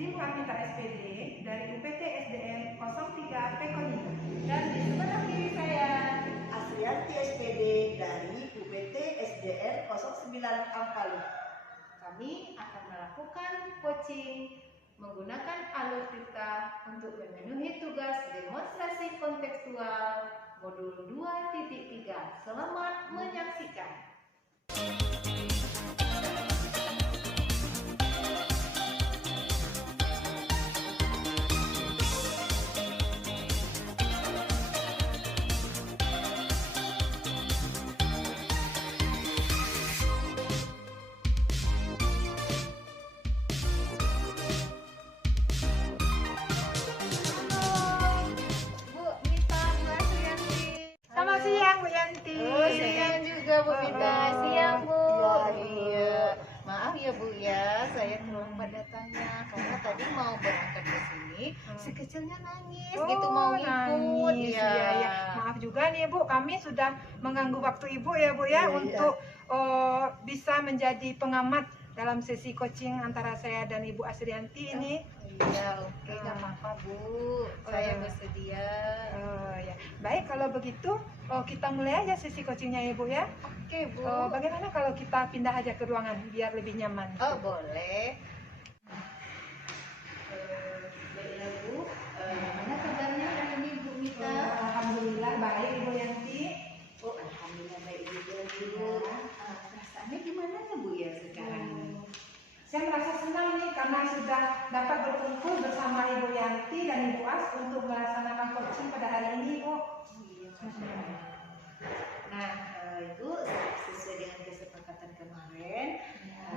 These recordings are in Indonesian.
Sri Muhamita SPD dari UPT SDN 03 Pekonika. Dan di sebelah kiri saya Asrianti SPD dari UPT SDN 09 Ampalu. kami akan melakukan coaching menggunakan alur Tirta untuk memenuhi tugas demonstrasi kontekstual modul 2.3. Selamat menyaksikan. Selamat siang Bu Yanti. Siang juga Bu Mita. Siang Bu. Iya. Maaf ya Bu ya, saya terlambat datangnya karena tadi mau berangkat ke sini, si kecilnya nangis gitu mau ikut. Nangis. Ya. Ya. Maaf juga nih Bu, kami sudah mengganggu waktu Ibu ya Bu ya, untuk bisa menjadi pengamat dalam sesi coaching antara saya dan Ibu Asrianti ini. Iya, oke, nggak apa-apa Bu, saya bersedia. Ya. Baik, kalau begitu kita mulai aja sesi coachingnya ya Bu ya. Oke Bu. Bagaimana kalau kita pindah aja ke ruangan biar lebih nyaman? Oh boleh. Baiklah Bu, gimana kabarnya hari ini Bu Mita? Alhamdulillah baik Ibu Yanti. Oh alhamdulillah baik juga Bu. Perasaannya gimana ya Bu ya sekarang? Saya merasa senang nih karena sudah dapat berkumpul bersama Ibu Yanti dan Ibu As untuk melaksanakan coaching pada hari ini Bu. Iya. Nah Ibu sesuai dengan kesepakatan kemarin,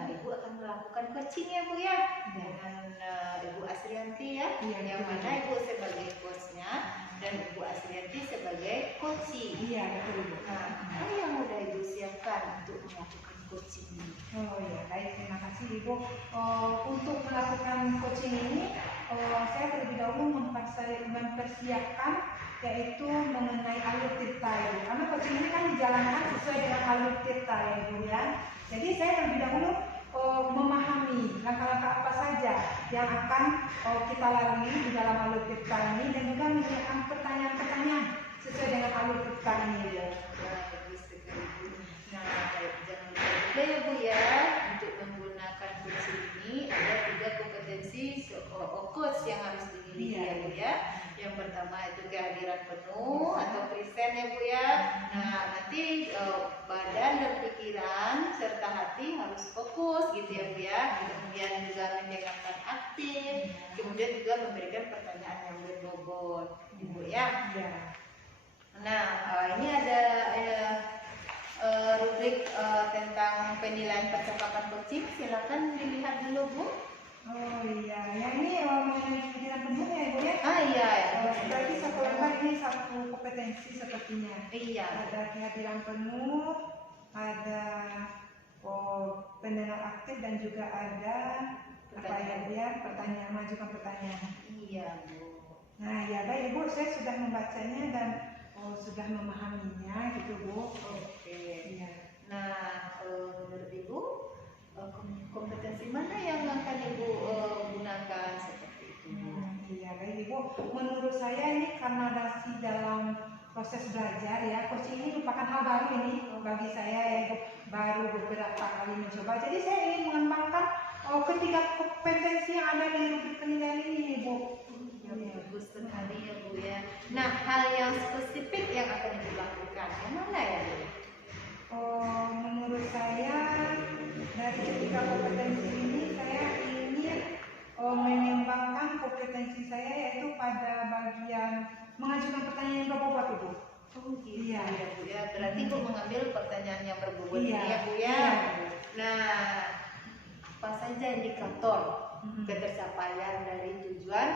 Ibu akan melakukan coaching ya Bu ya dengan Ibu Asrianti ya, yang mana Ibu sebagai coachnya dan Ibu Asrianti sebagai coaching. Iya betul Bu. Nah, apa yang udah Ibu siapkan untuk melakukan coaching ini? Oh ya baik, terima kasih Ibu. Untuk melakukan coaching ini, saya terlebih dahulu mempersiapkan yaitu mengenai alur Tirta Ibu. Karena coaching ini kan dijalankan sesuai dengan alur Tirta ya Ibu ya. Jadi saya terlebih dahulu memahami langkah-langkah apa saja yang akan kita lalui di dalam alur Tirta ini dan juga menyiapkan pertanyaan-pertanyaan sesuai dengan alur Tirta ini ya. Bagus sekali Bu. Nah, jangan lupa ya Bu ya, untuk menggunakan coaching ini ada 3 kompetensi coach yang harus dimiliki ya Bu ya. Yang pertama itu kehadiran penuh atau present ya Bu ya. Nah, nanti badan dan pikiran serta hati harus fokus gitu ya Bu ya. Kemudian juga mendengarkan aktif, kemudian juga memberikan pertanyaan yang berbobot Bu ya. Nah, ini ada rubrik tentang penilaian percakapan coaching. Silakan dilihat dulu Bu. Oh iya, yang ini mengenai pikiran penuh ya Ibu ya? Iya. Berarti satu lembar ini satu kompetensi sepertinya. Iya. Ada kehadiran penuh, ada pendengar aktif dan juga ada apa ya dia pertanyaan, mengajukan pertanyaan. Iya Bu. Nah ya baik Ibu, saya sudah membacanya dan sudah memahaminya gitu Bu. Oke. Iya. Nah, menurut Ibu kompetensi mana yang akan Ibu gunakan seperti itu? Iya baik Ibu, menurut saya ini karena masih dalam proses belajar ya, coaching ini merupakan hal baru ini bagi saya ya Ibu, baru beberapa kali mencoba. Jadi saya ingin mengembangkan ketiga kompetensi yang ada di rubrik penilaian ini Ibu. Ya, bagus sekali ya Bu ya. Nah, hal yang spesifik yang akan Ibu lakukan, yang mana ya Bu? Menurut saya dari ketiga kompetensi ini saya ingin mengembangkan kompetensi saya yaitu pada bagian mengajukan pertanyaan yang berbobot Ibu. Oh gitu Iya. ya Bu ya. Berarti Ibu mengambil pertanyaan yang berbobot Iya. ini ya Bu ya. Iya. Nah, apa saja indikator ketercapaian dari tujuan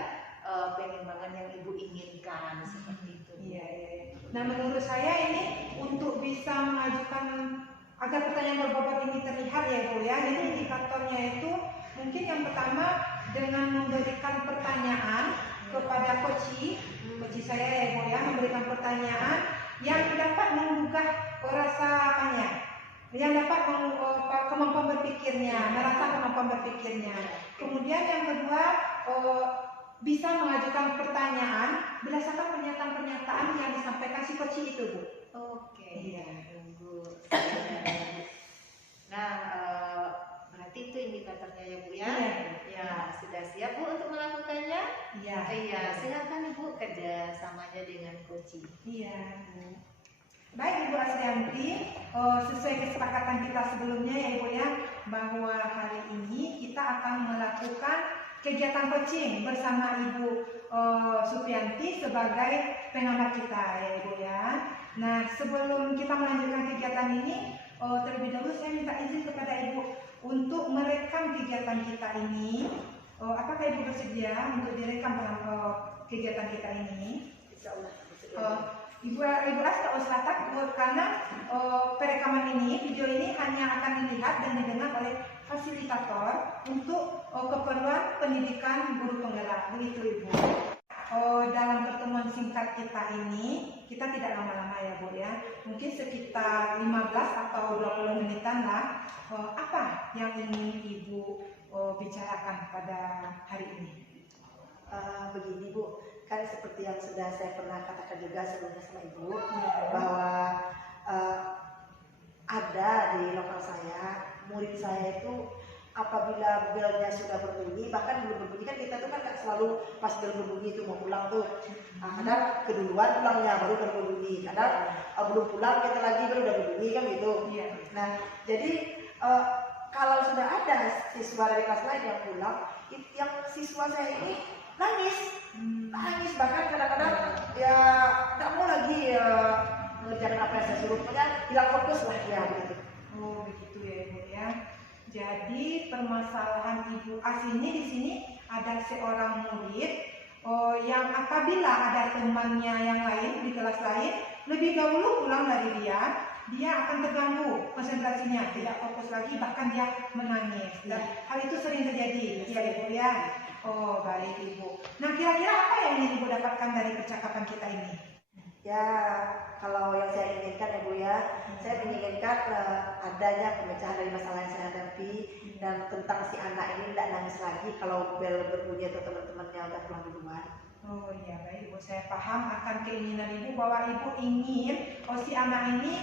pengembangan yang Ibu inginkan seperti itu? Iya. Nah menurut saya ini untuk bisa mengajukan agar pertanyaan berbobot ini terlihat ya Bu ya. Jadi indikatornya itu mungkin yang pertama dengan memberikan pertanyaan kepada coach saya ya Bu ya, memberikan pertanyaan yang dapat menggugah rasa apanya, yang dapat kemampuan berpikirnya, merasa kemampuan berpikirnya. Kemudian yang kedua bisa mengajukan pertanyaan berdasarkan pernyataan-pernyataan yang disampaikan si koci itu, Bu. Oke, Iya. tunggu. Nah, berarti itu indikatornya ya Bu ya? Iya. Ya, sudah siap Bu untuk melakukannya? Iya. Iya, silakan Ibu kerjasamanya dengan koci. Iya. Baik Ibu Asrianti, sesuai kesepakatan kita sebelumnya ya Ibu ya, bahwa hari ini kita akan melakukan kegiatan coaching bersama Ibu Supianti sebagai pengamat kita ya Ibu ya. Nah, sebelum kita melanjutkan kegiatan ini, terlebih dahulu saya minta izin kepada Ibu untuk merekam kegiatan kita ini. Apakah Ibu bersedia untuk direkam kegiatan kita ini? Insya Allah. Ibu As tak usah takut karena perekaman ini, video ini hanya akan dilihat dan didengar oleh fasilitator untuk keperluan pendidikan guru penggerak. Begitu Ibu. Dalam pertemuan singkat kita ini, kita tidak lama-lama ya Bu ya, mungkin sekitar 15 atau 20 menitan lah. Apa yang ingin Ibu bicarakan pada hari ini? Begini Bu, kan seperti yang sudah saya pernah katakan juga sebelumnya sama Ibu, bahwa ada di lokal saya, murid saya itu apabila belnya sudah berbunyi, bahkan belum berbunyi kan kita tuh kan gak selalu pas bel berbunyi itu mau pulang tuh, kadang keduluan pulangnya baru berbunyi, kadang belum pulang kita lagi baru udah berbunyi kan gitu. Nah jadi kalau sudah ada siswa dari kelas lain yang pulang, yang siswa saya ini nangis, bahkan kadang-kadang ya nggak mau lagi mengerjakan apa yang saya suruh, pokoknya hilang fokus lah ya gitu. Oh begitu ya Ibu ya. Jadi permasalahan Ibu As ini di sini ada seorang murid yang apabila ada temannya yang lain di kelas lain lebih dahulu pulang dari dia akan terganggu konsentrasinya, tidak fokus lagi, bahkan dia menangis. Dan hal itu sering terjadi ya Ibu ya. Oh baik Ibu. Nah kira-kira apa yang ingin Ibu dapatkan dari percakapan kita ini? Ya kalau yang saya inginkan ya Bu ya, saya menginginkan adanya pemecahan dari masalah yang saya hadapi, dan tentang si anak ini tidak nangis lagi kalau bel berbunyi atau teman-temannya udah pulang duluan. Oh iya baik Ibu, saya paham akan keinginan Ibu bahwa Ibu ingin si anak ini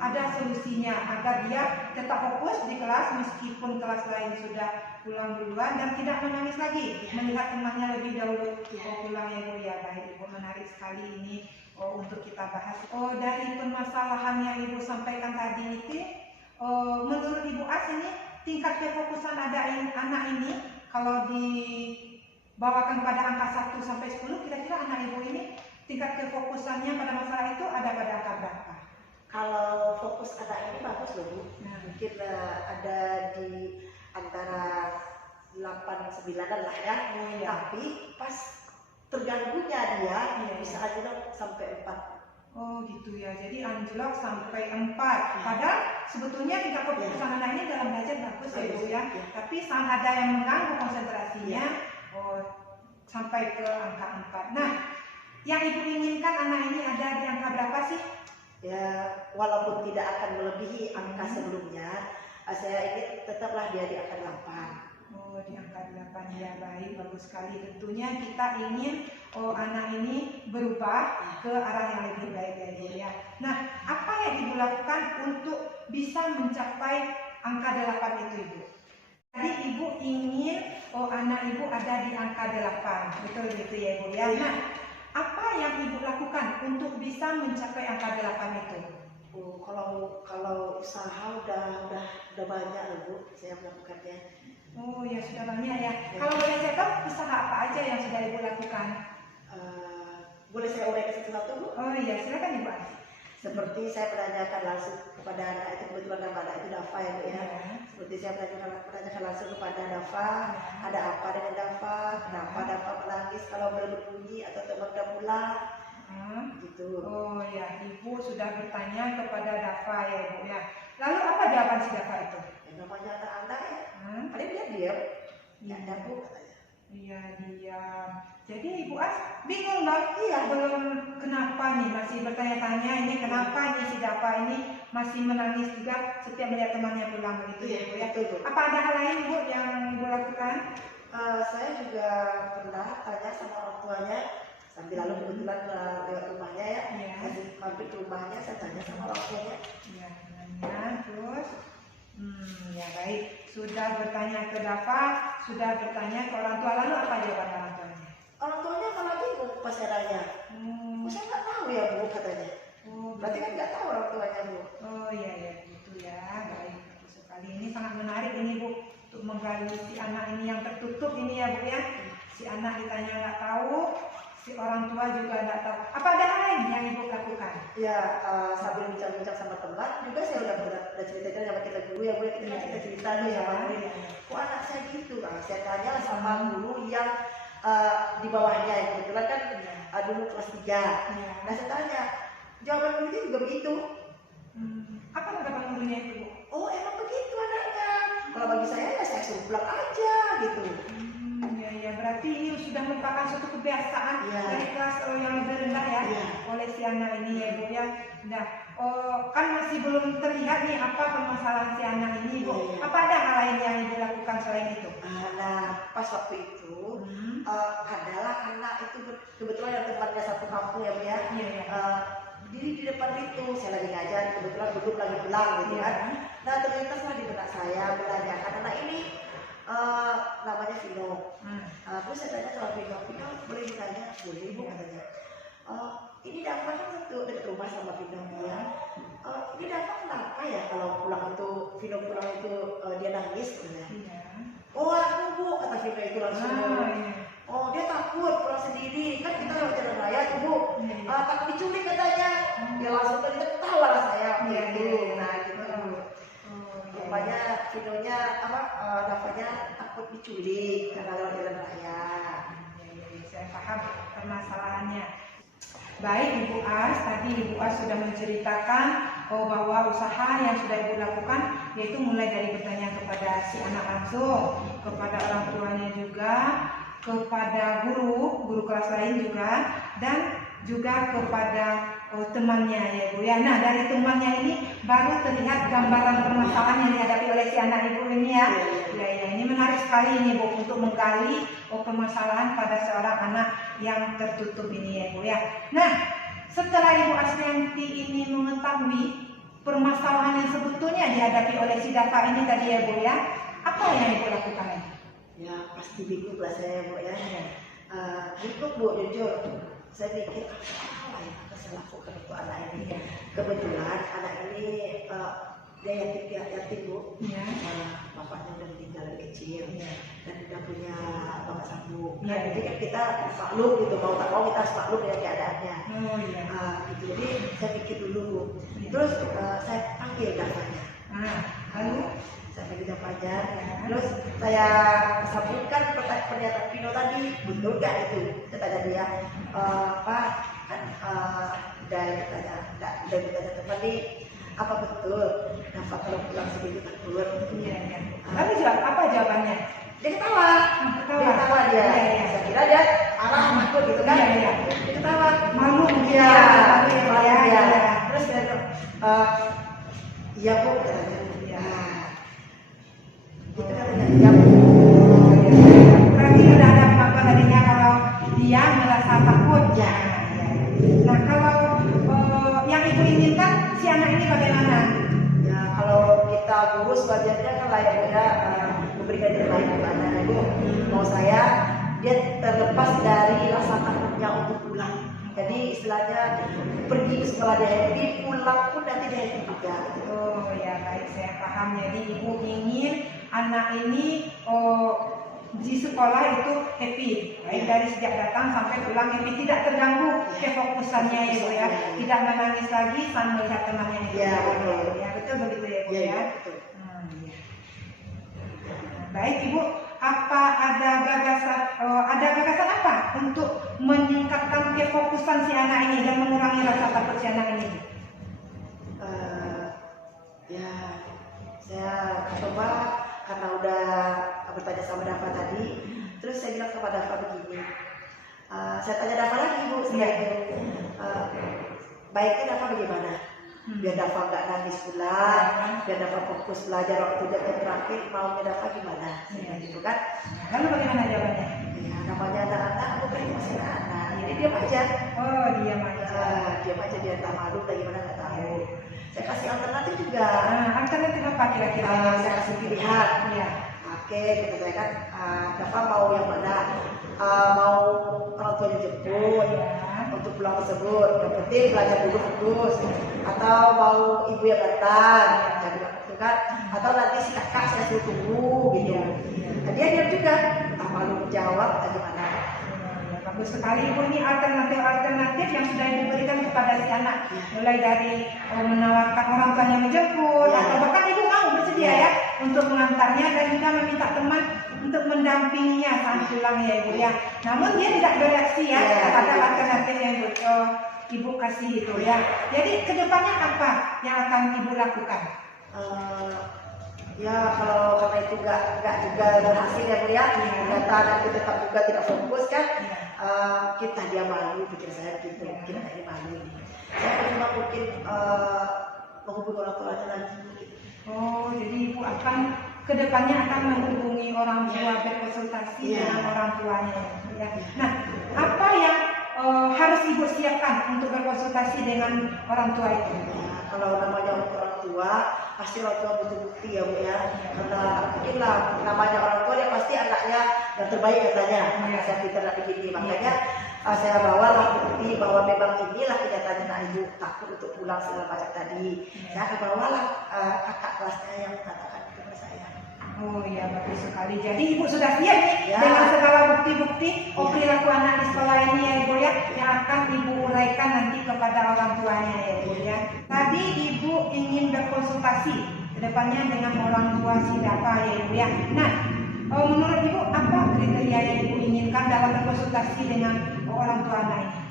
ada solusinya agar dia tetap fokus di kelas meskipun kelas lain sudah pulang duluan dan tidak menangis lagi melihat temannya lebih dahulu pulang ya Bu ya. Baik Ibu, menarik sekali ini untuk kita bahas. Dari permasalahan yang Ibu sampaikan tadi itu, menurut Ibu As ini tingkat kefokusan anak ini kalau dibawakan pada angka 1 sampai 10, kira-kira anak Ibu ini tingkat kefokusannya pada masalah itu ada pada angka berapa? Kalau fokus anak ini bagus loh Bu, mungkin ada di antara 8-9 lah ya. Tapi pas terganggunya dia bisa anjlok sampai 4. Oh gitu ya, jadi anjlok sampai 4. Padahal sebetulnya tingkat kefokusan anak ini dalam belajar bagus ya Bu ya. Tapi saat ada yang mengganggu konsentrasinya sampai ke angka 4. Nah, yang Ibu inginkan anak ini ada di angka berapa sih? Ya, walaupun tidak akan melebihi angka sebelumnya, saya ingin tetaplah dia di angka 8. Oh, di angka 8 ya, baik, bagus sekali. Tentunya kita ingin anak ini berubah ke arah yang lebih baik ya Ibu ya. Nah, apa yang Ibu lakukan untuk bisa mencapai angka 8 itu Ibu? Tadi Ibu ingin anak Ibu ada di angka 8, betul gitu ya Ibu ya. Nah, apa yang Ibu lakukan untuk bisa mencapai angka 8 itu? Kalau usaha udah banyak loh Bu, saya melakukannya. Oh ya sudah banyak ya. Kalau boleh saya tahu usaha apa aja yang sudah Ibu lakukan? Boleh saya uraikan satu-satu Bu? Oh iya, silakan Ibu As. Seperti saya menanyakan langsung kepada anak itu, kebetulan nama anak itu Dafa ya Bu ya. Seperti saya menanyakan langsung kepada Dafa, ada apa dengan Dafa? Kenapa Dafa menangis kalau berbunyi atau teman udah pulang? Gitu. Oh ya, Ibu sudah bertanya kepada Dafa ya Ibu ya. Lalu apa jawaban si Dafa itu? Namanya anak-anak ya. Paling dia diam. Ya ada Bu katanya. Iya diam. Jadi Ibu As bingung dong, belum kenapa nih masih bertanya-tanya ini kenapa nih si Dafa ini masih menangis juga setiap melihat temannya pulang begitu ya Bu ya. Apa ada hal lain Bu yang Ibu lakukan? Saya juga pernah tanya sama orang tuanya sambil lalu kebetulan lewat rumahnya ya, Iya. saya mampir ke rumahnya, saya tanya sama orang tuanya. Ya, nanya terus. Ya baik. Sudah bertanya ke Dafa, sudah bertanya ke orang tua, lalu apa jawaban orang tuanya? Orang tuanya malah bingung pas saya nanya. Hmm. Saya nggak tahu ya Bu katanya. Oh, Berarti kan nggak tahu orang tuanya Bu. oh iya ya, gitu ya. Baik, bagus sekali. Ini sangat menarik ini Bu, untuk menggali si anak ini yang tertutup ini ya Bu ya. Si anak ditanya nggak tahu, si orang tua juga nggak tahu. Apa ada hal lain yang Ibu lakukan? Ya sambil bincang-bincang sama teman juga saya udah ceritakan sama kita guru ya Bu, ya, kita kan cerita nih sama murid. Kok anak saya gitu? Saya tanya sama guru yang di bawahnya ya, kebetulan kan dulu kelas 3. Ya. Nah saya tanya, jawaban muridnya juga begitu. Apa tanggapan gurunya itu Bu? Oh emang begitu anaknya. Kalau bagi saya ya saya suruh pulang aja gitu. Ya, berarti ini sudah merupakan suatu kebiasaan Ya. dari kelas yang lebih rendah ya, Ya. oleh si anak ini ya Bu ya. Nah, kan masih belum terlihat nih apa permasalahan si anak ini Bu. Ya. Apa ada hal lain yang Ibu lakukan selain itu? Nah pas waktu itu adalah anak itu kebetulan yang tempatnya satu kampung ya Bu ya. Iya, iya. Di depan itu saya lagi ngajar, kebetulan duduk lagi pulang gitu Iya. kan. Nah terlintas lah di benak saya menanyakan anak ini namanya Vino. Terus saya tanya sama Vino, Vino boleh ditanya? Boleh Bu katanya. Ini Dafa kan satu dekat rumah sama Vino ya. Ini Dafa kenapa ya kalau pulang itu Vino pulang itu dia nangis katanya. Iya. Oh aku Bu kata Vino itu langsung. Iya. Oh dia takut pulang sendiri kan kita lewat jalan raya tuh Bu. Iya. Takut diculik katanya. Dia langsung kan ketawa lah saya Iya, gitu. iya. Nah gitu. Rupanya Vinonya Dafanya takut diculik karena lewat jalan raya. Saya paham permasalahannya. Baik Ibu As, tadi Ibu As sudah menceritakan bahwa usaha yang sudah Ibu lakukan yaitu mulai dari bertanya kepada si anak langsung, kepada orang tuanya juga, kepada guru kelas lain juga, dan juga kepada temannya ya Bu ya. Nah dari temannya ini baru terlihat gambaran permasalahan yang dihadapi oleh si anak Ibu ini ya. Ya, ini menarik sekali ini Bu untuk menggali permasalahan pada seorang anak yang tertutup ini ya Bu ya. Nah setelah Ibu Asrianti ini mengetahui permasalahan yang sebetulnya dihadapi oleh si Dafa ini tadi ya Bu ya, apa yang Ibu lakukan lagi? Ya pasti bingung lah saya Bu ya. Bingung Bu jujur. Saya pikir apa yang akan saya lakukan untuk anak ini. Kebetulan anak ini dia yatim Bu. Ya. Bapaknya udah meninggal dari kecil dan udah punya bapak sambung. Ya. Jadi kan kita maklum gitu, mau tak mau kita harus maklum dengan keadaannya. Oh iya. Gitu. Jadi saya pikir dulu Bu. Terus saya panggil Dafanya. Lalu Saya panggil Dafanya. Terus saya sambungkan pernyataan Vino tadi, betul nggak itu? Saya tanya dia, Pak kan udah ditanya teman nih, apa betul Dafa kalau pulang sendiri takut? iya. Lalu apa jawabannya? Dia ketawa. Ketawa. Dia ketawa dia. Iya. Saya kira dia marah takut gitu kan? Iya. Dia ketawa. Malu Iya. malu ya. Iya. Terus dia bilang, iya Bu katanya. Iya. Itu katanya iya Bu. Berarti sudah ada pengakuan tadinya kalau dia merasa takut. Ya. Nah kalau yang Ibu inginkan si anak ini bagaimana? Ya kalau kita guru sebagiannya kan layak beda memberikan yang lain kepada anak Ibu. Mau saya dia terlepas dari rasa takutnya untuk pulang. Jadi istilahnya pergi ke sekolah dia happy, pulang pun nanti dia happy juga. Oh ya baik, saya paham. Jadi Ibu ingin anak ini di sekolah itu happy, baik dari sejak datang sampai pulang happy, tidak terganggu kefokusannya ya Bu ya, tidak menangis lagi saat melihat temannya itu. Ya betul. Ya betul begitu ya Bu ya. Ya betul. Iya. Baik Ibu, apa ada gagasan apa untuk meningkatkan kefokusan si anak ini dan mengurangi rasa takut si anak ini? Ya saya coba karena udah bertanya sama Dafa tadi, terus saya bilang sama Dafa begini, saya tanya Dafa lagi Bu setelah itu, baiknya Dafa bagaimana? biar Dafa nggak nangis pula, biar Dafa fokus belajar waktu jam terakhir maunya Dafa gimana, gitu kan? Lalu bagaimana jawabannya? Ya, namanya anak-anak bukan masih anak, jadi diam aja. Oh, diam aja. Diam aja dia tak malu, bagaimana nggak tahu. Saya kasih alternatif juga. Alternatif apa kira-kira? Saya kasih pilihan. Iya. Oke, kita tanya kan, Dafa mau yang mana? Mau orang tuanya jemput untuk pulang tersebut, yang penting belajar dulu fokus, atau mau ibu yang datang, saya bilang gitu kan, atau nanti si kakak saya suruh tunggu gitu. Nah, dia diam juga, tak malu menjawab atau gimana. Bagus sekali Ibu, ini alternatif yang sudah diberikan kepada si anak, mulai dari menawarkan orang tuanya menjemput, atau bahkan Ibu mau bersedia ya untuk mengantarnya dan juga meminta teman untuk mendampinginya saat pulang ya Ibu ya. Namun dia tidak bereaksi ya kepada alternatif yang Ibu kasih itu ya. Jadi kedepannya apa yang akan Ibu lakukan? Ya kalau karena itu nggak juga berhasil ya Bu ya, ternyata nanti tetap juga tidak fokus kan, kita dia malu, pikir saya gitu, mungkin anak ini malu ini. Saya cuma mungkin menghubungi orang tuanya lagi mungkin. Oh, jadi Ibu akan kedepannya akan menghubungi orang tua, berkonsultasi dengan orang tuanya ya. Nah, apa yang harus Ibu siapkan untuk berkonsultasi dengan orang tua itu? Kalau namanya untuk orang tua, pasti orang tua butuh bukti ya Bu ya. Karena mungkin lah namanya orang tua ya pasti anaknya yang terbaik katanya. Saya pintar dan begini, makanya saya bawalah bukti bahwa memang inilah kenyataannya anak Ibu takut untuk pulang segala macam tadi. Saya akan bawalah kakak kelasnya yang mengatakan kepada saya. Oh iya, bagus sekali. Jadi Ibu sudah siap nih dengan segala bukti-bukti perilaku anak di sekolah ini ya Ibu ya, yang akan Ibu uraikan nanti kepada orang tuanya ya Ibu ya. Tadi Ibu ingin berkonsultasi kedepannya dengan orang tua si Dafa ya Ibu ya. Nah, menurut Ibu apa kriteria yang Ibu inginkan dalam berkonsultasi dengan orang tua anak ini?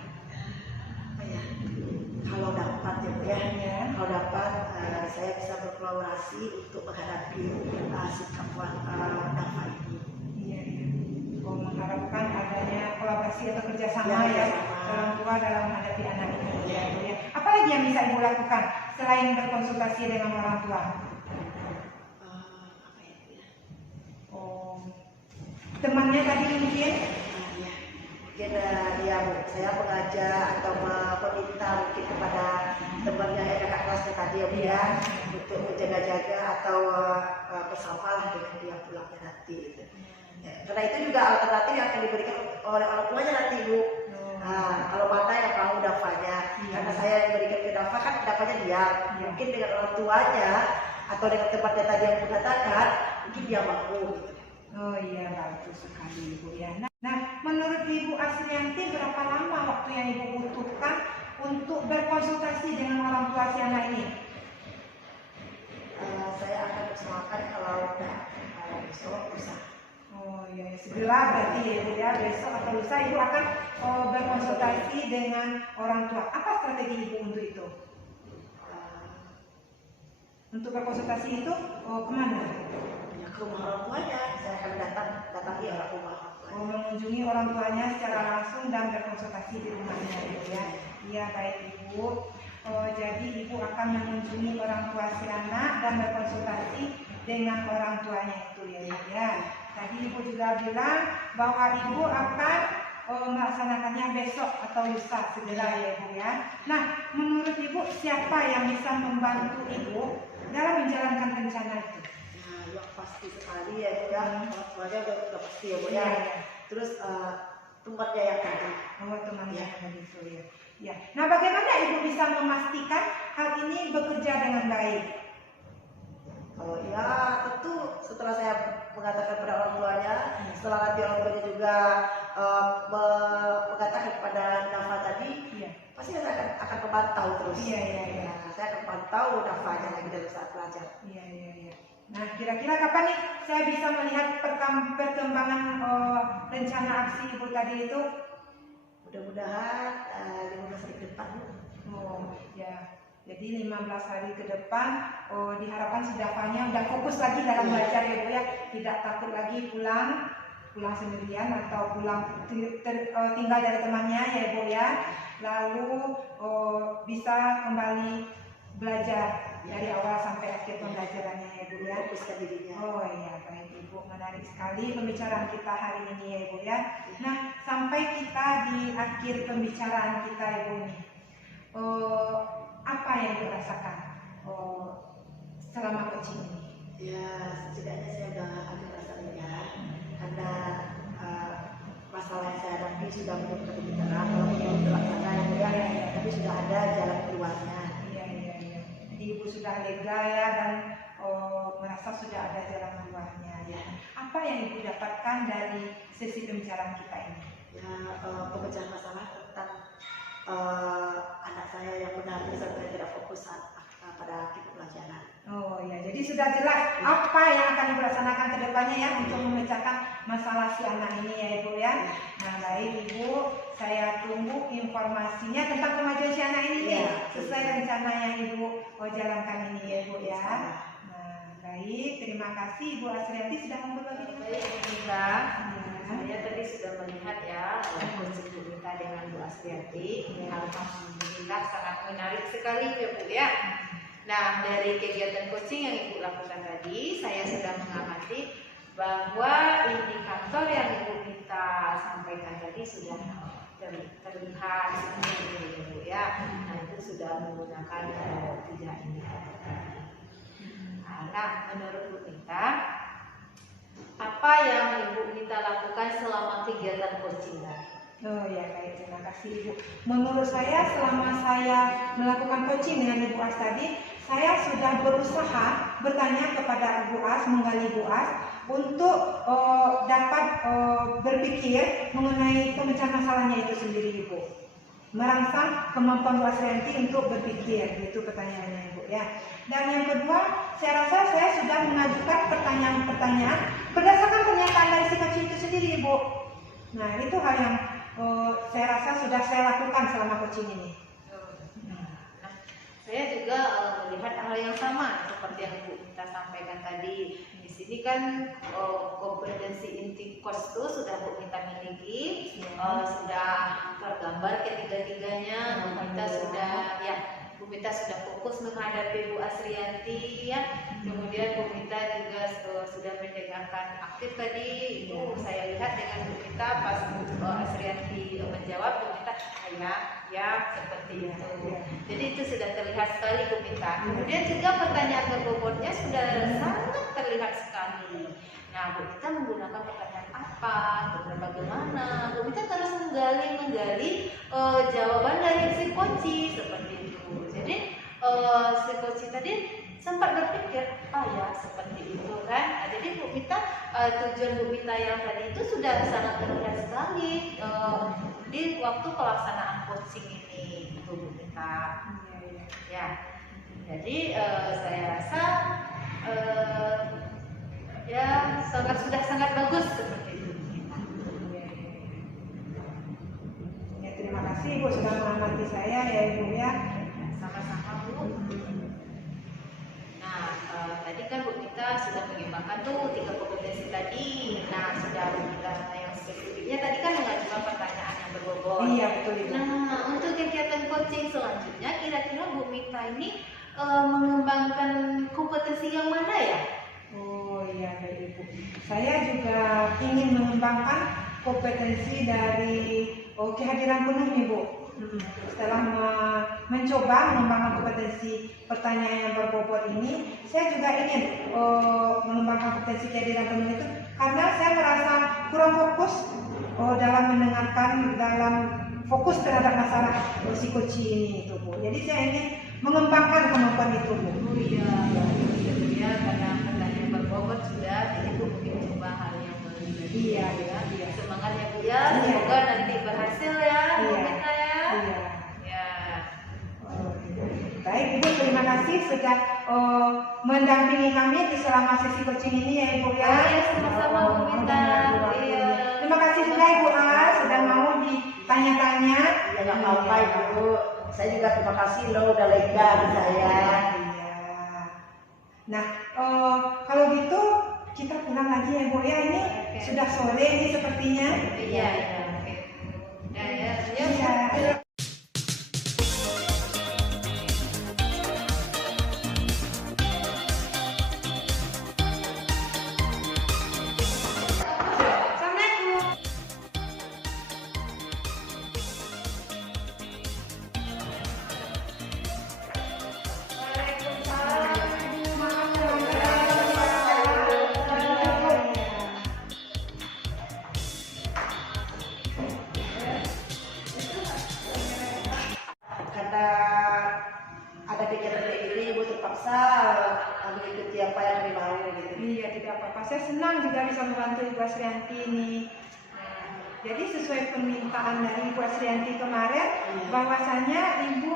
Kalau dapat ya Bu ya, kalau dapat saya bisa berkolaborasi untuk menghadapi sikap Dafa ini. Iya. Mengharapkan adanya kolaborasi atau kerjasama ya orang tua dalam menghadapi anak ini ya Bu ya. Apa lagi yang bisa Ibu lakukan selain berkonsultasi dengan orang tua? Temannya tadi mungkin? Mungkin saya mengajak atau meminta mungkin kepada temannya yang kakak kelasnya tadi ya Bu ya, untuk menjaga-jaga atau bersamalah dengan dia pulangnya nanti gitu. Karena itu juga alternatif yang akan diberikan oleh orang tuanya nanti Bu. Kalau mana yang mau Dafanya, karena saya yang berikan ke Dafa kan Dafanya diam. Mungkin dengan orang tuanya atau dengan tempatnya tadi yang mengatakan, mungkin dia mau gitu. Oh iya, bagus sekali Ibu ya. Nah, menurut Ibu Asrianti berapa lama waktu yang Ibu butuhkan untuk berkonsultasi dengan orang tua si anak ini? Saya akan usahakan kalau besok lusa. Oh iya, segera berarti ya Ibu ya, besok atau lusa Ibu akan berkonsultasi dengan orang tua. Apa strategi Ibu untuk itu? Untuk berkonsultasi itu kemana? Ya ke rumah orang tuanya, saya akan datangi orang rumah orang tuanya. Mengunjungi orang tuanya secara langsung dan berkonsultasi di rumahnya Ibu ya. Iya baik Ibu. Jadi Ibu akan mengunjungi orang tua si anak dan berkonsultasi dengan orang tuanya itu ya Ibu ya. Tadi Ibu juga bilang bahwa Ibu akan melaksanakannya besok atau lusa segera ya Ibu ya. Nah, menurut Ibu siapa yang bisa membantu Ibu dalam menjalankan rencana itu? Nah, yang pasti sekali ya Bu ya, orang tuanya udah pasti ya Bu ya. Terus temannya yang tadi. Temannya yang tadi itu ya. Ya. Nah, bagaimana Ibu bisa memastikan hal ini bekerja dengan baik? Ya tentu setelah saya mengatakan pada orang tuanya, setelah nanti orang tuanya juga mengatakan kepada Dafa tadi, pasti saya akan memantau terus. Saya akan pantau Dafanya lagi dalam saat belajar. Nah, kira-kira kapan nih saya bisa melihat perkembangan rencana aksi Ibu tadi itu? Mudah-mudahan 15 hari ke depan. Jadi 15 hari ke depan diharapkan si Dafanya udah fokus lagi dalam belajar ya Bu ya, tidak takut lagi pulang sendirian atau pulang tinggal dari temannya ya Bu ya, lalu bisa kembali belajar dari awal sampai akhir pembelajarannya ya Bu ya. Fokuskan dirinya. Oh iya, baik Ibu, menarik sekali pembicaraan kita hari ini ya Ibu ya. Nah, sampai kita di akhir pembicaraan kita Ibu nih, apa yang Ibu rasakan selama coaching ini? Ya, setidaknya saya udah agak rasa lega karena masalah yang saya hadapi sudah menurut kebenaran, walaupun belum terlaksana ya, tapi sudah ada jalan keluarnya. Iya. Jadi Ibu sudah lega ya dan merasa sudah ada jalan keluarnya. Ya. Apa yang Ibu dapatkan dari sesi pembicaraan kita ini? Ya, pemecahan masalah tentang anak saya yang benar sampai tidak fokus pada aktif pelajaran. Oh ya, jadi sudah jelas apa yang akan Ibu laksanakan ke depannya ya untuk memecahkan masalah si anak ini ya Ibu ya. Nah baik Ibu, saya tunggu informasinya tentang kemajuan si anak ini nih, sesuai rencana yang Ibu jalankan ini ya Ibu ya. Nah baik, terima kasih Ibu Asrianti sudah berbagi dengan Baik, Bu Mita. Saya tadi sudah melihat ya coaching Bu Mita dengan Bu Asrianti. Alhamdulillah sangat menarik sekali ya Bu ya. Nah, dari kegiatan coaching yang Ibu lakukan tadi, saya sudah mengamati bahwa indikator yang Ibu Mita sampaikan tadi sudah terlihat ya Bu ya. Nah, itu sudah menggunakan 3 indikator tadi. Nah, menurut Bu Mita, apa yang Ibu Mita lakukan selama kegiatan coaching tadi? Oh ya baik, terima kasih Ibu. Menurut saya selama saya melakukan coaching dengan Ibu As tadi, saya sudah berusaha bertanya kepada Ibu As, menggali Ibu As untuk dapat berpikir mengenai pemecahan masalahnya itu sendiri Ibu. Merangsang kemampuan Bu Asrianti untuk berpikir, itu pertanyaannya Ibu ya. Dan yang kedua, saya rasa saya sudah mengajukan pertanyaan-pertanyaan berdasarkan pernyataan dari si coaching itu sendiri Ibu. Nah itu hal yang saya rasa sudah saya lakukan selama coaching ini. Saya juga melihat hal yang sama seperti yang Bu Mita sampaikan tadi. Di sini kan kompetensi inti coach itu sudah Bu Mita miliki, sudah tergambar ketiga-tiganya. Bu Mita sudah fokus menghadapi Bu Asrianti ya. Kemudian Bu Mita juga sudah mendengarkan aktif tadi. Itu saya lihat dengan Bu Mita pas Bu Asrianti menjawab, Bu Mita ya seperti itu. Jadi itu sudah terlihat sekali Bu Mita. Kemudian juga pertanyaan berbobotnya sudah sangat terlihat sekali. Nah, Bu Mita menggunakan pertanyaan apa, bagaimana? Bu Mita terus menggali jawaban dari si coach seperti itu. Jadi si coach tadi sempat berpikir, ya seperti itu kan. Nah, jadi Bu Mita, tujuan Bu Mita yang tadi itu sudah sangat terlihat sekali di waktu pelaksanaan coaching ini, itu Bu Mita. Ya, jadi saya rasa sudah sangat bagus seperti itu. Ya, terima kasih Ibu sudah mengamati saya ya Ibu ya. Sama-sama Bu. Nah, tadi kan Bu Mita sudah mengembangkan tuh 3 kompetensi tadi. Nah, sudah Bu Mita yang spesifiknya tadi kan mengajukan pertanyaan yang berbobot. Iya betul Ibu. Nah, untuk kegiatan coaching selanjutnya, kira-kira Bu Mita ini mengembangkan kompetensi yang mana ya? Oh iya baik Ibu. Saya juga ingin mengembangkan kompetensi dari kehadiran penuh Ibu. Setelah mencoba mengembangkan kompetensi pertanyaan yang berbobot ini, saya juga ingin mengembangkan kompetensi kehadiran penuh itu karena saya merasa kurang fokus dalam mendengarkan, dalam fokus terhadap masalah psikoci ini itu Bu. Jadi saya ingin mengembangkan kemampuan itu Bu. Oh iya, ya karena pertanyaan berbobot sudah, jadi Bu mungkin coba hal yang baru. Iya. Semangat ya Bu ya, semoga nanti berhasil ya Bu Mita ya. Iya. Ya. Baik Ibu, terima kasih sudah mendampingi kami di selama sesi coaching ini ya Ibu ya. Iya, sama-sama Bu Mita. Iya. Terima kasih juga Ibu As sudah mau ditanya-tanya. Ya nggak apa-apa Ibu. Saya juga terima kasih loh udah lega di saya. Iya. Nah, kalau gitu kita pulang lagi ya Bu ya. Ini sudah sore ini sepertinya. Iya. Oke. Ya. Iya. saya senang juga bisa membantu Ibu Asrianti ini. Jadi sesuai permintaan dari Ibu Asrianti kemarin, bahwasanya Ibu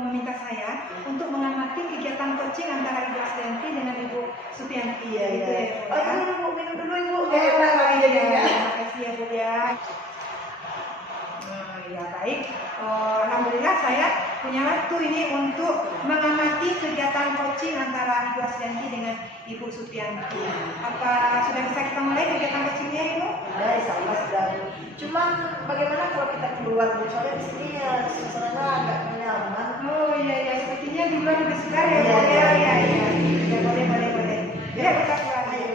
meminta saya untuk mengamati kegiatan coaching antara Ibu Asrianti dengan Ibu Supianti. Iya, Gitu iya. ya, Bu, ya. Minum dulu Ibu. Oh, Kayak enak lagi iya, jadinya. terima kasih ya Bu ya. Ya baik, alhamdulillah saya punya waktu ini untuk mengamati kegiatan coaching antara Ibu Asrianti dengan Ibu Supianti. Apa sudah bisa kita mulai kegiatan coachingnya Ibu? Nah, sama sudah. Cuman bagaimana kalau kita keluar Bu? Soalnya di sini ya suasananya agak nyaman. Oh iya iya, sepertinya di luar lebih segar ya Bu Iya, ya. iya, Iya iya. Ya boleh boleh boleh. Ya kita keluar ayo.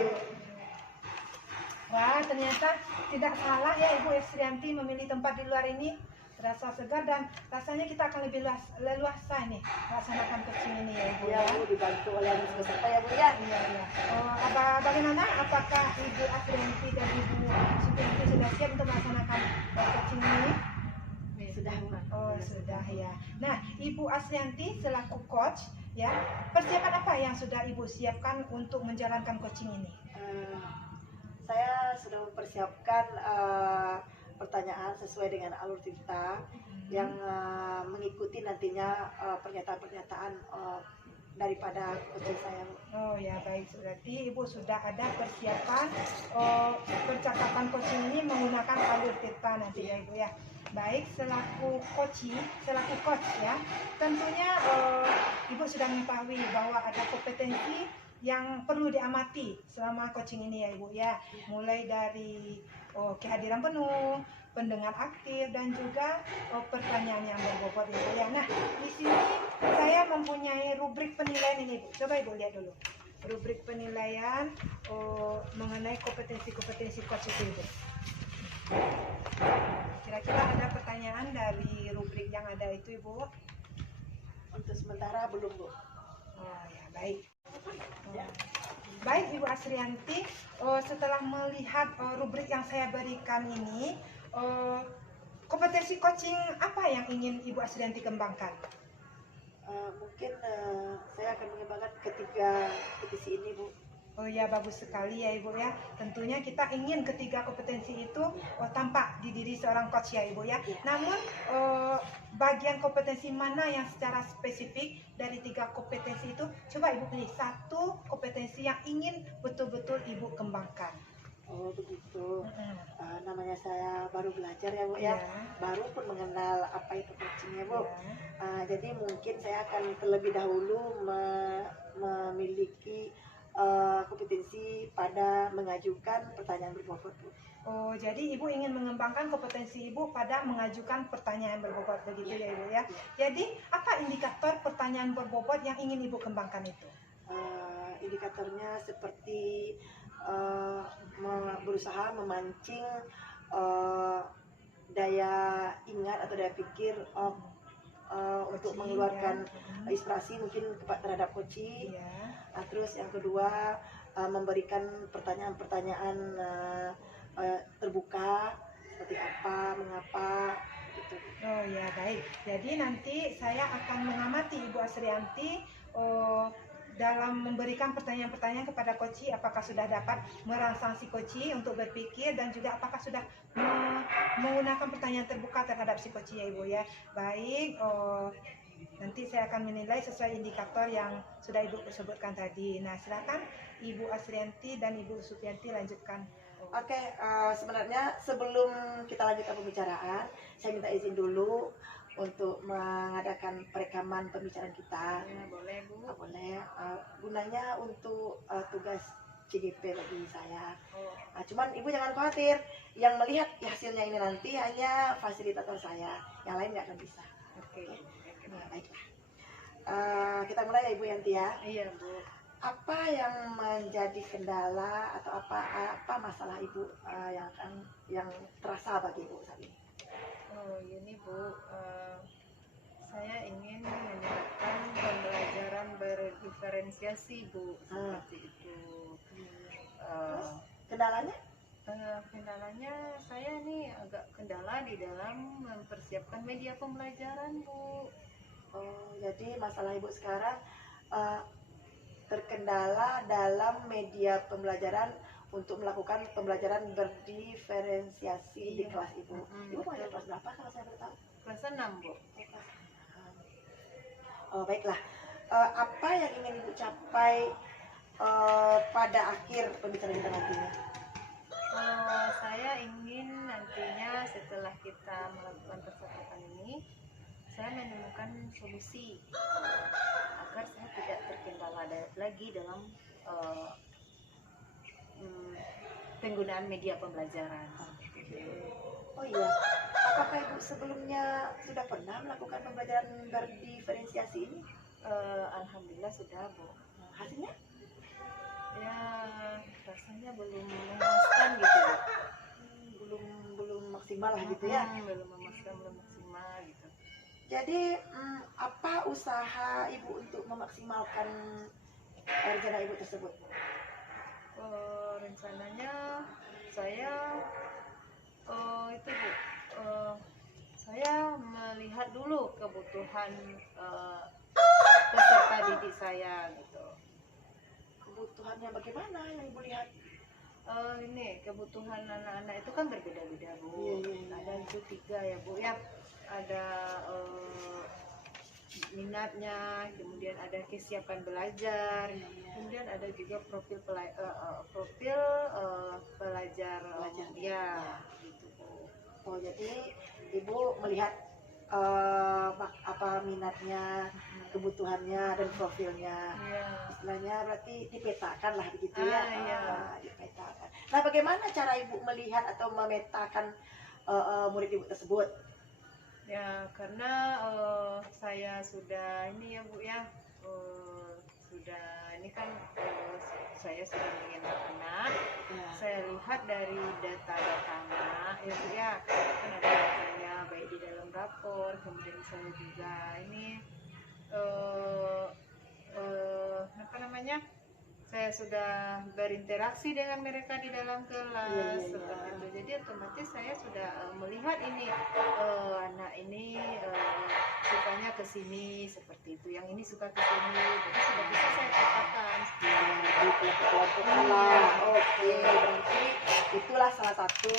Wah, ternyata tidak salah ya Ibu Asrianti memilih tempat di luar ini. Terasa segar dan rasanya kita akan lebih leluasa nih melaksanakan coaching ini ya Ibu Ya ya. Bu, dibantu oleh Ibu peserta ya Bu ya. Iya iya. Bagaimana? Apakah Ibu Asrianti dan Ibu Supianti sudah siap untuk melaksanakan coaching ini? Sudah Bu. Oh sudah ya. Nah Ibu Asrianti selaku coach ya, persiapan apa yang sudah Ibu siapkan untuk menjalankan coaching ini? Saya sudah mempersiapkan pertanyaan sesuai dengan alur cerita yang mengikuti nantinya pernyataan-pernyataan daripada coaching saya. Oh ya baik, berarti Ibu sudah ada persiapan percakapan coaching ini menggunakan alur cerita nanti ya Ibu ya. Baik, selaku coach ya, tentunya Ibu sudah mengetahui bahwa ada kompetensi yang perlu diamati selama coaching ini ya Ibu ya. Mulai dari kehadiran penuh, pendengar aktif dan juga pertanyaan yang berbobot Ibu ya. Nah, di sini saya mempunyai rubrik penilaian ini Ibu. Coba Ibu lihat dulu. Rubrik penilaian mengenai kompetensi-kompetensi coach itu Ibu. Kira-kira ada pertanyaan dari rubrik yang ada itu Ibu? Untuk sementara belum Bu. Oh ya baik. Baik Ibu Asrianti, setelah melihat rubrik yang saya berikan ini, kompetensi coaching apa yang ingin Ibu Asrianti kembangkan? Mungkin saya akan mengembangkan ketiga kompetisi ini Bu. Oh ya bagus sekali ya Ibu ya. Tentunya kita ingin ketiga kompetensi itu tampak di diri seorang coach ya Ibu ya. Namun bagian kompetensi mana yang secara spesifik dari tiga kompetensi itu, coba Ibu pilih satu kompetensi yang ingin betul-betul Ibu kembangkan. Oh begitu. Namanya saya baru belajar ya Bu ya. Baru pun mengenal apa itu coaching ya Bu. Jadi mungkin saya akan terlebih dahulu memiliki kompetensi pada mengajukan pertanyaan berbobot Bu. Oh, jadi Ibu ingin mengembangkan kompetensi Ibu pada mengajukan pertanyaan berbobot begitu ya Ibu ya. Jadi apa indikator pertanyaan berbobot yang ingin Ibu kembangkan itu? Indikatornya seperti berusaha memancing daya ingat atau daya pikir untuk mengeluarkan inspirasi mungkin terhadap coaching. Terus yang kedua memberikan pertanyaan-pertanyaan terbuka seperti apa, mengapa, gitu. Oh ya baik. Jadi nanti saya akan mengamati Ibu Asrianti dalam memberikan pertanyaan-pertanyaan kepada coach, apakah sudah dapat merangsang si coach untuk berpikir dan juga apakah sudah menggunakan pertanyaan terbuka terhadap si coach ya Ibu ya. Baik. Nanti saya akan menilai sesuai indikator yang sudah Ibu sebutkan tadi. Nah, silakan Ibu Asrianti dan Ibu Supianti lanjutkan. Oke, sebenarnya sebelum kita lanjutkan pembicaraan, saya minta izin dulu untuk mengadakan perekaman pembicaraan kita. Boleh Bu. Boleh. Gunanya untuk tugas CGP bagi saya. Cuman Ibu jangan khawatir, yang melihat hasilnya ini nanti hanya fasilitator saya, yang lain nggak akan bisa. Oke. Baiklah. Kita mulai ya Ibu Yanti ya. Iya Bu. Apa yang menjadi kendala atau apa masalah Ibu yang terasa bagi Ibu saat ini? Oh ini Bu, saya ingin menerapkan pembelajaran berdiferensiasi Bu, seperti itu. Terus kendalanya? Kendalanya saya nih agak kendala di dalam mempersiapkan media pembelajaran Bu. Jadi masalah Ibu sekarang terkendala dalam media pembelajaran untuk melakukan pembelajaran berdiferensiasi di Iya. kelas Ibu. Ibu mau Betul. kelas berapa kalau saya boleh tahu? Kelas 6, Bu. Oh, baiklah. Apa yang ingin Ibu capai pada akhir pembicaraan kita nantinya? Saya ingin nantinya setelah kita melakukan percakapan ini, saya menemukan solusi agar saya tidak terkendala lagi dalam penggunaan media pembelajaran. Oh iya, apakah Ibu sebelumnya sudah pernah melakukan pembelajaran berdiferensiasi ini? Alhamdulillah sudah, Bu. Hasilnya? Ya, rasanya belum memuaskan gitu, Bu. Belum maksimal lah gitu ya. Belum memuaskan, belum maksimal gitu. Jadi apa usaha Ibu untuk memaksimalkan rencana Ibu tersebut? Rencananya saya itu, Bu, saya melihat dulu kebutuhan peserta didik saya gitu. Kebutuhannya bagaimana yang Ibu lihat? Ini kebutuhan anak-anak itu kan berbeda-beda, Bu. Iya. Ada itu 3 ya, Bu ya. Ada minatnya, kemudian ada kesiapan belajar, kemudian ada juga profil pelajar ya gitu, Bu. Oh, jadi Ibu melihat apa minatnya, kebutuhannya dan profilnya. Iya. Istilahnya berarti dipetakan lah begitu ya. Iya. Dipetakan. Nah, bagaimana cara Ibu melihat atau memetakan murid Ibu tersebut? Ya, karena saya sudah ini ya, Bu ya, sudah ini kan saya sudah mengenal anak. Ya. Saya lihat dari data-datanya ya, Bu ya, kan ada datanya baik di dalam rapor, kemudian saya juga ini apa namanya, saya sudah berinteraksi dengan mereka di dalam kelas. Iya. Seperti itu. Jadi otomatis saya sudah melihat ini anak ini sukanya ke sini seperti itu, yang ini suka ke sini, jadi sudah bisa saya katakan. Di kelompok-kelompok lah. Oke, berarti itulah salah satu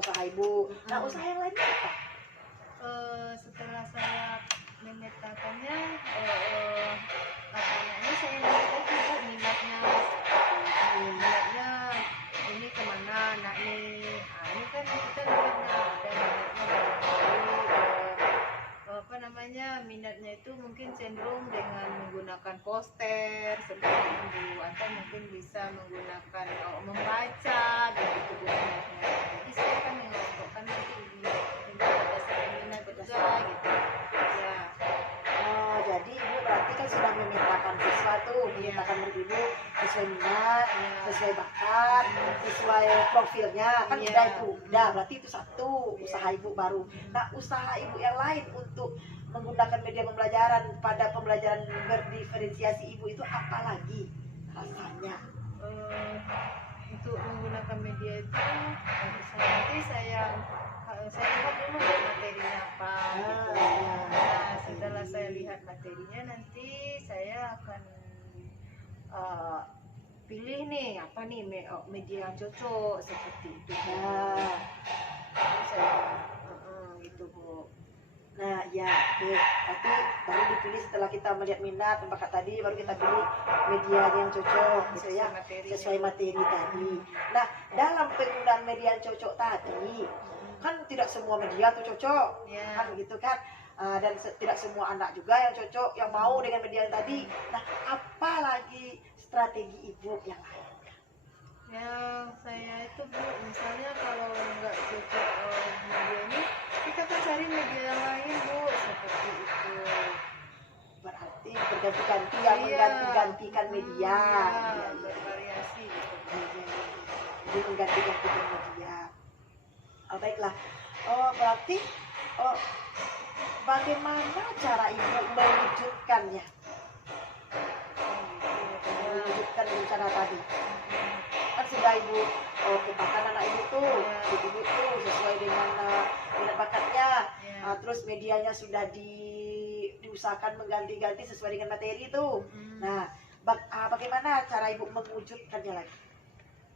usaha Ibu. Nah, usaha yang lainnya apa? Setelah saya memetakannya anaknya, saya lihat lagi, Bu, minatnya ini kemana anak ini. Ini kan kita lihat ada minatnya apa namanya, minatnya itu mungkin cenderung dengan menggunakan poster seperti itu, atau mungkin bisa menggunakan membaca begitu, Bu. Jadi saya akan mengelompokkan nanti berdasarkan minat juga gitu ya. Oh, jadi Ibu berarti kan sudah memetakan sesuatu, memetakan murid Ibu sesuai minat, sesuai bakat, sesuai profilnya, kan Iya. udah itu. Udah, berarti itu satu usaha Ibu baru. Nah, usaha Ibu yang lain untuk menggunakan media pembelajaran pada pembelajaran berdiferensiasi Ibu itu apa lagi rasanya? Untuk menggunakan media itu nanti saya lihat dulu materinya apa gitu. Nah, setelah saya lihat materinya, nanti saya akan pilih nih apa nih media yang cocok seperti itu. Nah, Saya gitu, Bu. Nah, ya, oke. Berarti baru dipilih setelah kita melihat minat dan bakat tadi, baru kita pilih media yang cocok, gitu ya, sesuai materi tadi. Nah, dalam penggunaan media yang cocok tadi, kan tidak semua media tuh cocok, Ya. kan begitu kan? Dan tidak semua anak juga yang cocok, yang mau dengan media yang tadi. Nah, apa lagi strategi Ibu yang lain? Ya, saya itu, Bu, misalnya kalau nggak cocok media ini, kita kan cari media yang lain, Bu, seperti itu. Berarti berganti-ganti ya, mengganti-gantikan media. Ya, bervariasi gitu. Jadi mengganti-gantikan media. Oh, baiklah. Oh, berarti bagaimana cara Ibu mewujudkannya? Mewujudkan rencana tadi. Kan sudah Ibu petakan anak Ibu tuh, Ibu tuh sesuai dengan minat bakatnya. Ya. Terus medianya sudah diusahakan mengganti-ganti sesuai dengan materi tuh. Nah, bagaimana cara Ibu mewujudkannya lagi?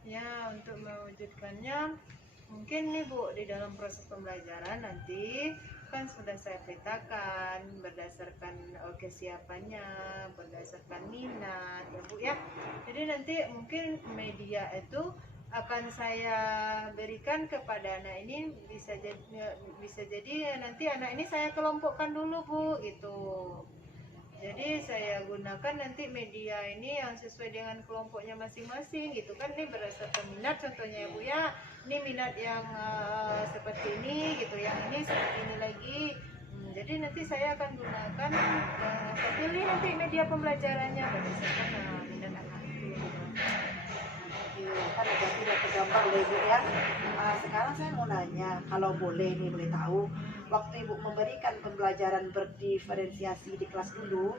Ya, untuk mewujudkannya mungkin nih Bu, di dalam proses pembelajaran nanti kan sudah saya petakan berdasarkan kesiapannya, berdasarkan minat ya Bu ya. Jadi nanti mungkin media itu akan saya berikan kepada anak ini, bisa jadi nanti anak ini saya kelompokkan dulu Bu gitu. Jadi saya gunakan nanti media ini yang sesuai dengan kelompoknya masing-masing gitu kan, ini berdasarkan minat contohnya ya Bu ya. Ini minat yang seperti ini gitu, yang ini seperti ini lagi. Jadi nanti saya akan gunakan pilih nanti media pembelajarannya berdasarkan minat anak itu. Kan berarti udah tergambar deh Bu ya. Sekarang saya mau nanya, kalau boleh nih, boleh tahu, waktu Ibu memberikan pembelajaran berdiferensiasi di kelas dulu,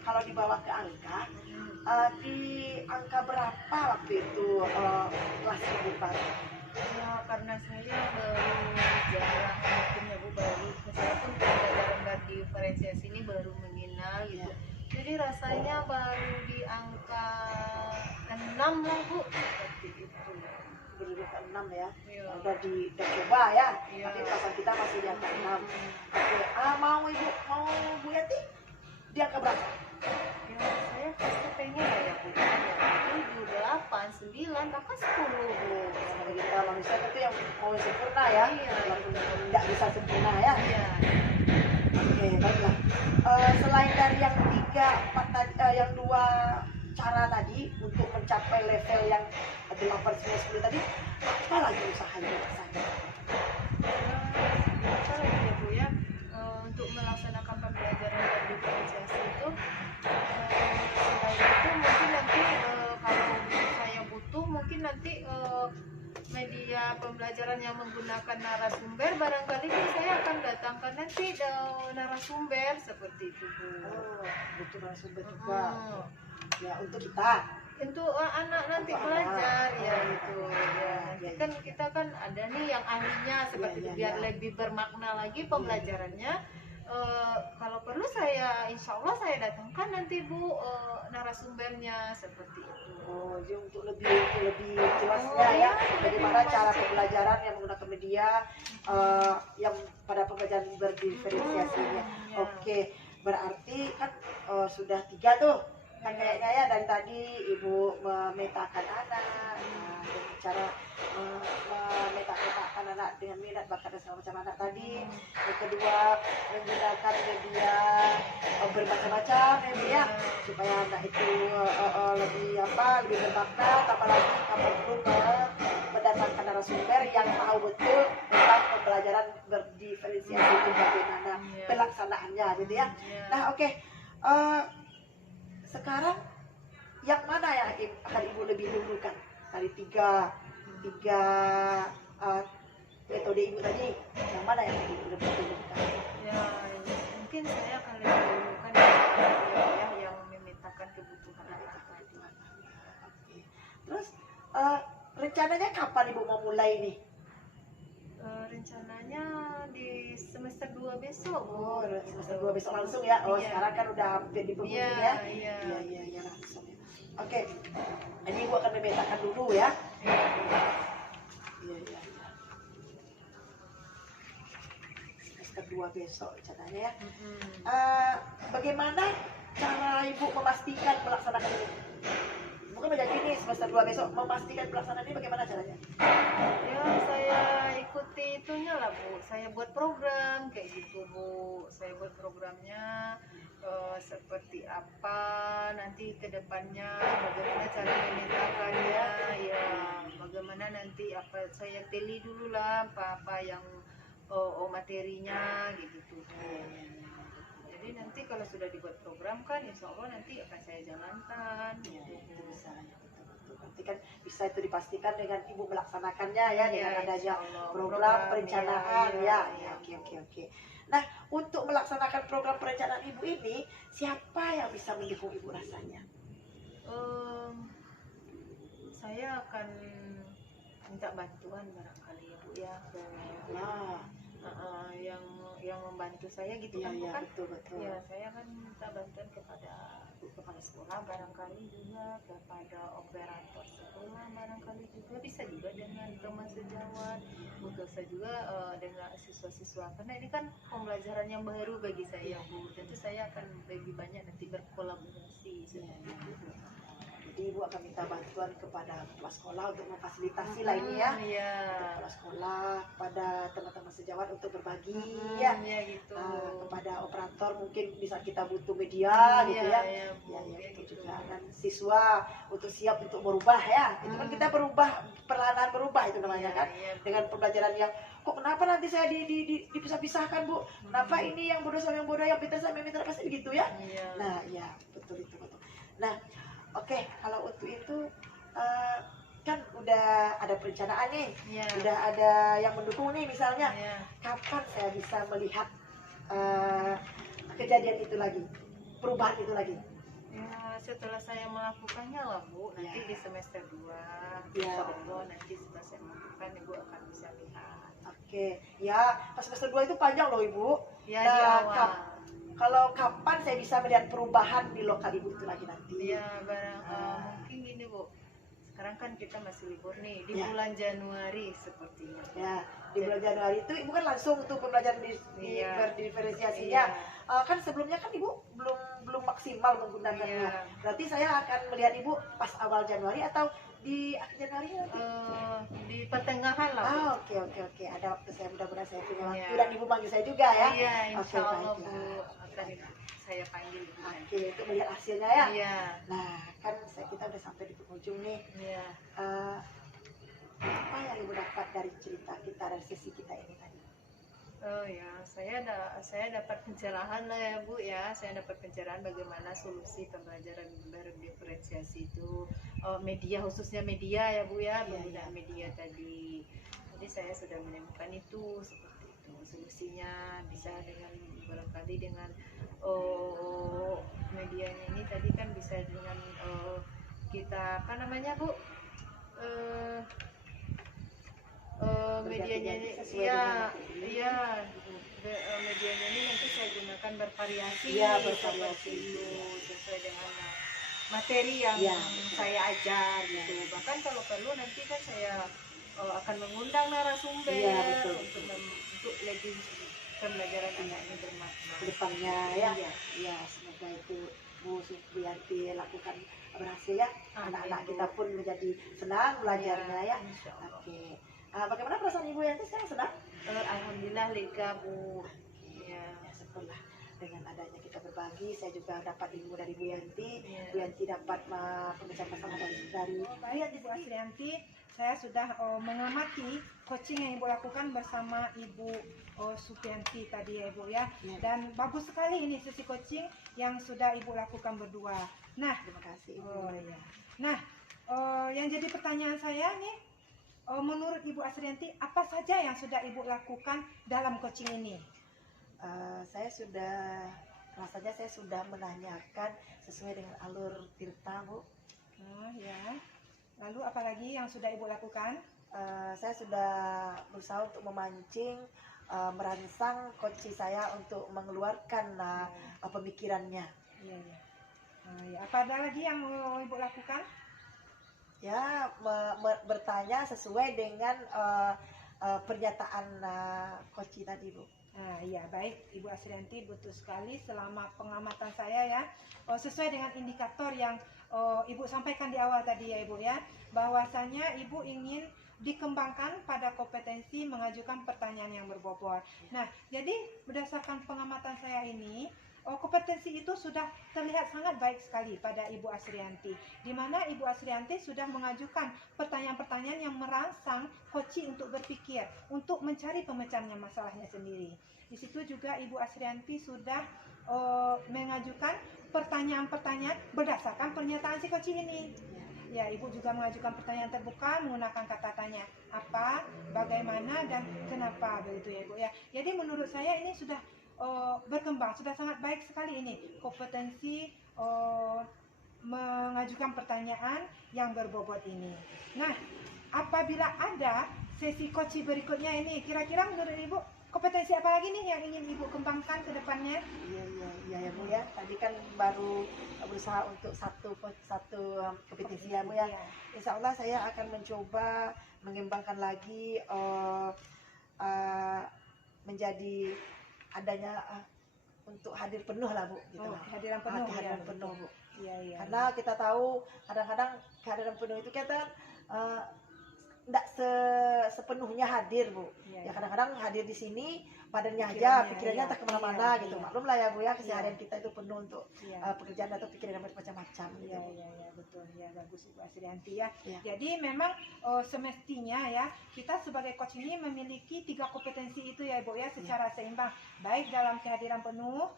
kalau dibawa ke angka, di angka berapa waktu itu kelas Ibu Pak? Ya, karena saya baru jarang mungkin ya Bu, baru saya pun pembelajaran berdiferensiasi ini baru mengenal gitu. Jadi rasanya baru di angka 6 lah Bu, seperti itu. Berangkat 6 ya. Iya. Udah coba ya. Iya. Tapi perasaan kita masih di angka 6. Oke, mau Bu Yati di angka berapa? Ya, saya pasti pengen ya Bu, 7, 8, 9, bahkan 10 Bu. Karena kita manusia itu yang mau sempurna ya. Iya. Tidak bisa sempurna ya. Iya. Oke, baiklah. Selain dari yang 3, 4 tadi, yang 2 cara tadi untuk mencapai level yang 8, 9, 10 tadi, apa lagi usahanya rasanya? Apa lagi ya Bu ya, untuk melaksanakan pembelajaran berdiferensiasi itu, selain itu mungkin nanti kalau saya butuh mungkin nanti media pembelajaran yang menggunakan narasumber, barangkali saya akan datangkan nanti narasumber seperti itu Bu. Oh, butuh narasumber juga. Hmm. Ya, untuk kita. Untuk anak nanti Untuk belajar anak. ya itu ya, nanti kan kita kan ada nih yang ahlinya seperti itu, biar lebih bermakna lagi pembelajarannya. Kalau perlu saya insya Allah saya datangkan nanti Bu narasumbernya seperti itu. Oh, jadi untuk lebih jelasnya ya, bagaimana cara pembelajaran yang menggunakan media yang pada pembelajaran berdiferensiasinya. Ya. Oke, berarti kan sudah 3 tuh. Kan kayaknya ya dari tadi Ibu memetakan anak, dengan cara memetakan anak dengan minat, bakat dan segala macam anak tadi. Yang kedua, menggunakan media bermacam-macam ya, supaya anak itu lebih bermakna. Tambah lagi kamu perlu mendatangkan narasumber yang tahu betul tentang pembelajaran berdiferensiasi itu bagaimana pelaksanaannya gitu ya. Nah, oke. Sekarang yang mana yang akan Ibu lebih dulukan dari tiga metode Ibu tadi? Yang mana yang Ibu lebih dulukan? Ya, mungkin saya akan lebih dulukan ya, yang memetakan kebutuhan anak tadi. Oke. Terus rencananya kapan Ibu mau mulai nih? Rencananya di semester 2 besok Bu. Oh, semester 2 besok langsung ya. Oh, Iya. sekarang kan udah hampir di penghujung ya. Iya. Iya, langsung ya. Oke. Ini Ibu akan memetakan dulu ya. Iya. Semester 2 besok rencananya ya. Bagaimana cara Ibu memastikan pelaksanaan ini? Bukan menjadi ini semester 2 besok, memastikan pelaksanaan ini bagaimana caranya? Ya, saya ikuti itunya lah Bu. Saya buat program kayak gitu Bu. Saya buat programnya seperti apa nanti ke depannya, bagaimana cara memetakannya, ya bagaimana nanti apa saya teli dulu lah apa yang materinya gitu Bu. Jadi nanti kalau sudah dibuat program kan insya Allah nanti akan saya jalankan. Itu bisa ya, betul. Nanti kan bisa itu dipastikan dengan Ibu melaksanakannya ya, dengan adanya program perencanaan ya. Oke. Nah, untuk melaksanakan program perencanaan Ibu ini, siapa yang bisa mendukung Ibu rasanya? Saya akan minta bantuan barangkali ya Bu ya, yang membantu saya gitu kan, bukan? Betul. Ya, saya akan minta bantuan kepada selaku kepala sekolah, barangkali juga kepada operator sekolah, barangkali juga bisa juga dengan teman sejawat, bekerja juga dengan siswa-siswa, karena ini kan pembelajaran yang baru bagi saya Bu, tentu saya akan lebih banyak nanti berkolaborasi seperti itu Bu. Jadi Ibu akan minta bantuan kepada kepala sekolah untuk memfasilitasi lah ini ya. Iya. Kepala sekolah, kepada teman-teman sejawat untuk berbagi ya. Ya gitu. Kepada operator mungkin bisa kita butuh media gitu ya. Iya, Bu, Ya, kayak itu gitu. juga. Dan siswa untuk siap untuk berubah ya. Itu kan kita berubah, perlahan-lahan berubah itu namanya kan. Iya, Dengan pembelajaran yang kok kenapa nanti saya dipisah-pisahkan Bu? Kenapa ini yang bodoh sama yang bodoh, yang pintar sama yang pintar, pasti begitu ya. Iya. Nah, ya betul itu betul. Nah, oke, kalau untuk itu kan udah ada perencanaan nih, Iya. udah ada yang mendukung nih misalnya. Iya. Kapan saya bisa melihat kejadian itu lagi, perubahan itu lagi? Ya, setelah saya melakukannya lah Bu, nanti Ya. di semester 2 Ya. Insya Allah nanti setelah saya melakukan Ibu akan bisa lihat. Oke, ya pas semester 2 itu panjang loh Ibu. Ya, Nah, di awal. Kalau kapan saya bisa melihat perubahan di lokal Ibu itu lagi nanti? Ya, mungkin gini Bu, sekarang kan kita masih libur nih, di Ya. bulan Januari sepertinya. Ya, di bulan Januari itu Ibu kan langsung tuh pembelajaran Iya. diferensiasinya. Iya. Kan sebelumnya kan Ibu belum maksimal menggunakannya. Iya. Berarti saya akan melihat Ibu pas awal Januari atau di akhir Januari nanti? Di pertengahan lah Bu. Oke. Ada waktu saya, mudah-mudahan saya punya waktu Iya. dan Ibu panggil saya juga ya. Iya, Oke, Insya Allah Bu baiklah. akan saya panggil Ibu nanti. Oke, untuk melihat hasilnya ya. Iya. Nah, kan kita udah sampai di penghujung nih. Iya. Apa yang Ibu dapat dari cerita kita, dari sesi kita ini tadi? Oh ya, saya dapat pencerahan lah ya Bu ya. Saya dapat pencerahan bagaimana solusi pembelajaran berdiferensiasi itu, media, khususnya media ya Bu ya, Iya, penggunaan media tadi. Jadi saya sudah menemukan itu seperti itu. Solusinya bisa dengan barangkali dengan medianya ini tadi kan bisa dengan kita apa namanya Bu? Medianya ini Sesuai ya, dengan iya, medianya ini nanti saya gunakan bervariasi, Iya, bervariasi. seperti itu, sesuai dengan materi yang Iya. saya ajar gitu. Bahkan kalau perlu nanti kan saya akan mengundang narasumber Iya, betul. untuk lebih pembelajaran anak ini bermakna. Ke depannya ya. Iya. Ya, semoga itu Bu Supriyanti lakukan berhasil ya. Amin, Anak-anak Bu. kita pun menjadi senang belajarnya ya. Insya Allah. Oke. Bagaimana perasaan Ibu Yanti sekarang senang? Alhamdulillah lega Bu. Iya. Ya, syukurlah dengan adanya kita berbagi, saya juga dapat ilmu dari Bu Yanti. Iya. Bu Yanti dapat pembicaraan bersama dari Baik Ibu Asrianti, saya sudah mengamati coaching yang Ibu lakukan bersama Ibu Supianti tadi ya Ibu ya. Ya. Dan bagus sekali ini sesi coaching yang sudah Ibu lakukan berdua. Nah, Terima kasih Ibu. iya. Nah, yang jadi pertanyaan saya nih, menurut Ibu Asrianti, apa saja yang sudah Ibu lakukan dalam coaching ini? Saya sudah menanyakan sesuai dengan alur Tirta, Bu. Ya. Lalu apalagi yang sudah Ibu lakukan? Saya sudah berusaha untuk memancing, merangsang coach saya untuk mengeluarkan pemikirannya. Iya, iya. Ya, apa ada lagi yang Ibu lakukan? Ya, bertanya sesuai dengan pernyataan coach tadi, Bu. Iya, baik Ibu Asrianti, betul sekali selama pengamatan saya ya, sesuai dengan indikator yang Ibu sampaikan di awal tadi ya Ibu ya, bahwasanya Ibu ingin dikembangkan pada kompetensi mengajukan pertanyaan yang berbobot. Nah, jadi berdasarkan pengamatan saya ini, kompetensi itu sudah terlihat sangat baik sekali pada Ibu Asrianti, di mana Ibu Asrianti sudah mengajukan pertanyaan-pertanyaan yang merangsang coaching untuk berpikir, untuk mencari pemecahannya masalahnya sendiri. Di situ juga Ibu Asrianti sudah mengajukan pertanyaan-pertanyaan berdasarkan pernyataan si coaching ini. Ya, Ibu juga mengajukan pertanyaan terbuka menggunakan kata tanya, apa, bagaimana, dan kenapa, begitu ya Ibu ya. Jadi menurut saya ini sudah berkembang, sudah sangat baik sekali ini kompetensi mengajukan pertanyaan yang berbobot ini. Nah, apabila ada sesi coaching berikutnya ini, kira-kira menurut Ibu kompetensi apa lagi nih yang ingin Ibu kembangkan ke depannya? Iya ya Bu ya. Tadi kan baru berusaha untuk satu kompetisi ya Bu ya. Iya. Insya Allah saya akan mencoba mengembangkan lagi menjadi adanya untuk hadir penuh lah Bu. Gitu Oh, lah. kehadiran penuh. Kehadiran ya. penuh Bu. Iya, iya. Karena kita tahu kadang-kadang kehadiran penuh itu kita tidak sepenuhnya hadir Bu. Iya, Ya kadang-kadang hadir di sini badannya aja, Pikirannya, pikirannya iya. entah kemana-mana Iya, gitu. iya. Maklum lah ya Bu ya, keseharian kita itu penuh untuk Iya. pekerjaan atau pikiran yang bermacam-macam gitu. Iya, iya, iya, betul. Ya, bagus Ibu Asrianti ya. Iya. Jadi memang semestinya ya, kita sebagai coach ini memiliki 3 kompetensi itu ya Ibu ya, secara seimbang. Baik dalam kehadiran penuh,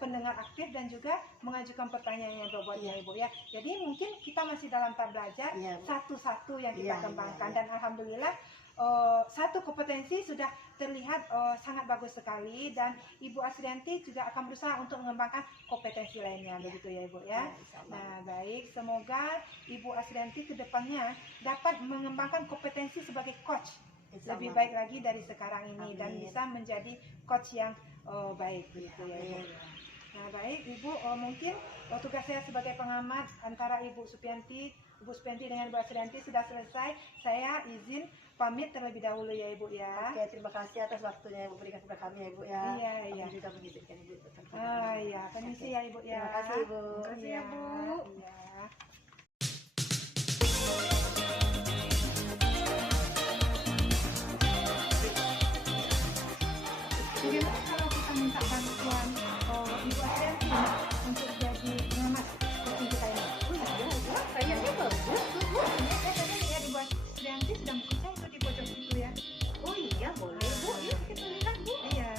pendengar aktif, dan juga mengajukan pertanyaan yang berbobot ya Ibu ya. Jadi mungkin kita masih dalam tahap belajar, Iya, Bu. satu-satu yang kita Iya, kembangkan. iya. Dan alhamdulillah satu kompetensi sudah terlihat sangat bagus sekali, dan Ibu Asrianti juga akan berusaha untuk mengembangkan kompetensi lainnya, begitu ya Ibu ya. Insya Allah. Nah baik, semoga Ibu Asrianti ke depannya dapat mengembangkan kompetensi sebagai coach Insya lebih Allah. baik lagi dari sekarang ini, dan Amin. bisa menjadi coach yang baik, begitu ya Ibu. Amin. Nah baik Ibu, mungkin tugas saya sebagai pengamat antara Ibu Supianti dengan Ibu Asrianti sudah selesai. Saya izin pamit terlebih dahulu ya Ibu ya. Oke, terima kasih atas waktunya yang Ibu berikan kepada kami ya Ibu ya. Iya, iya. Kami juga mengizinkan Ibu untuk Ah iya, permisi ya Ibu ya. Terima kasih Ibu. Terima kasih ya Bu. Iya. Bagaimana kalau kita minta bantuan Ibu Asrianti untuk jadi pengamat coaching kita ini? Kayaknya bagus tuh Bu. Ya, saya tadi lihat Ibu Asrianti sedang bekerja itu di pojok situ ya. Oh iya boleh Bu, yuk kita lihat Bu. Iya.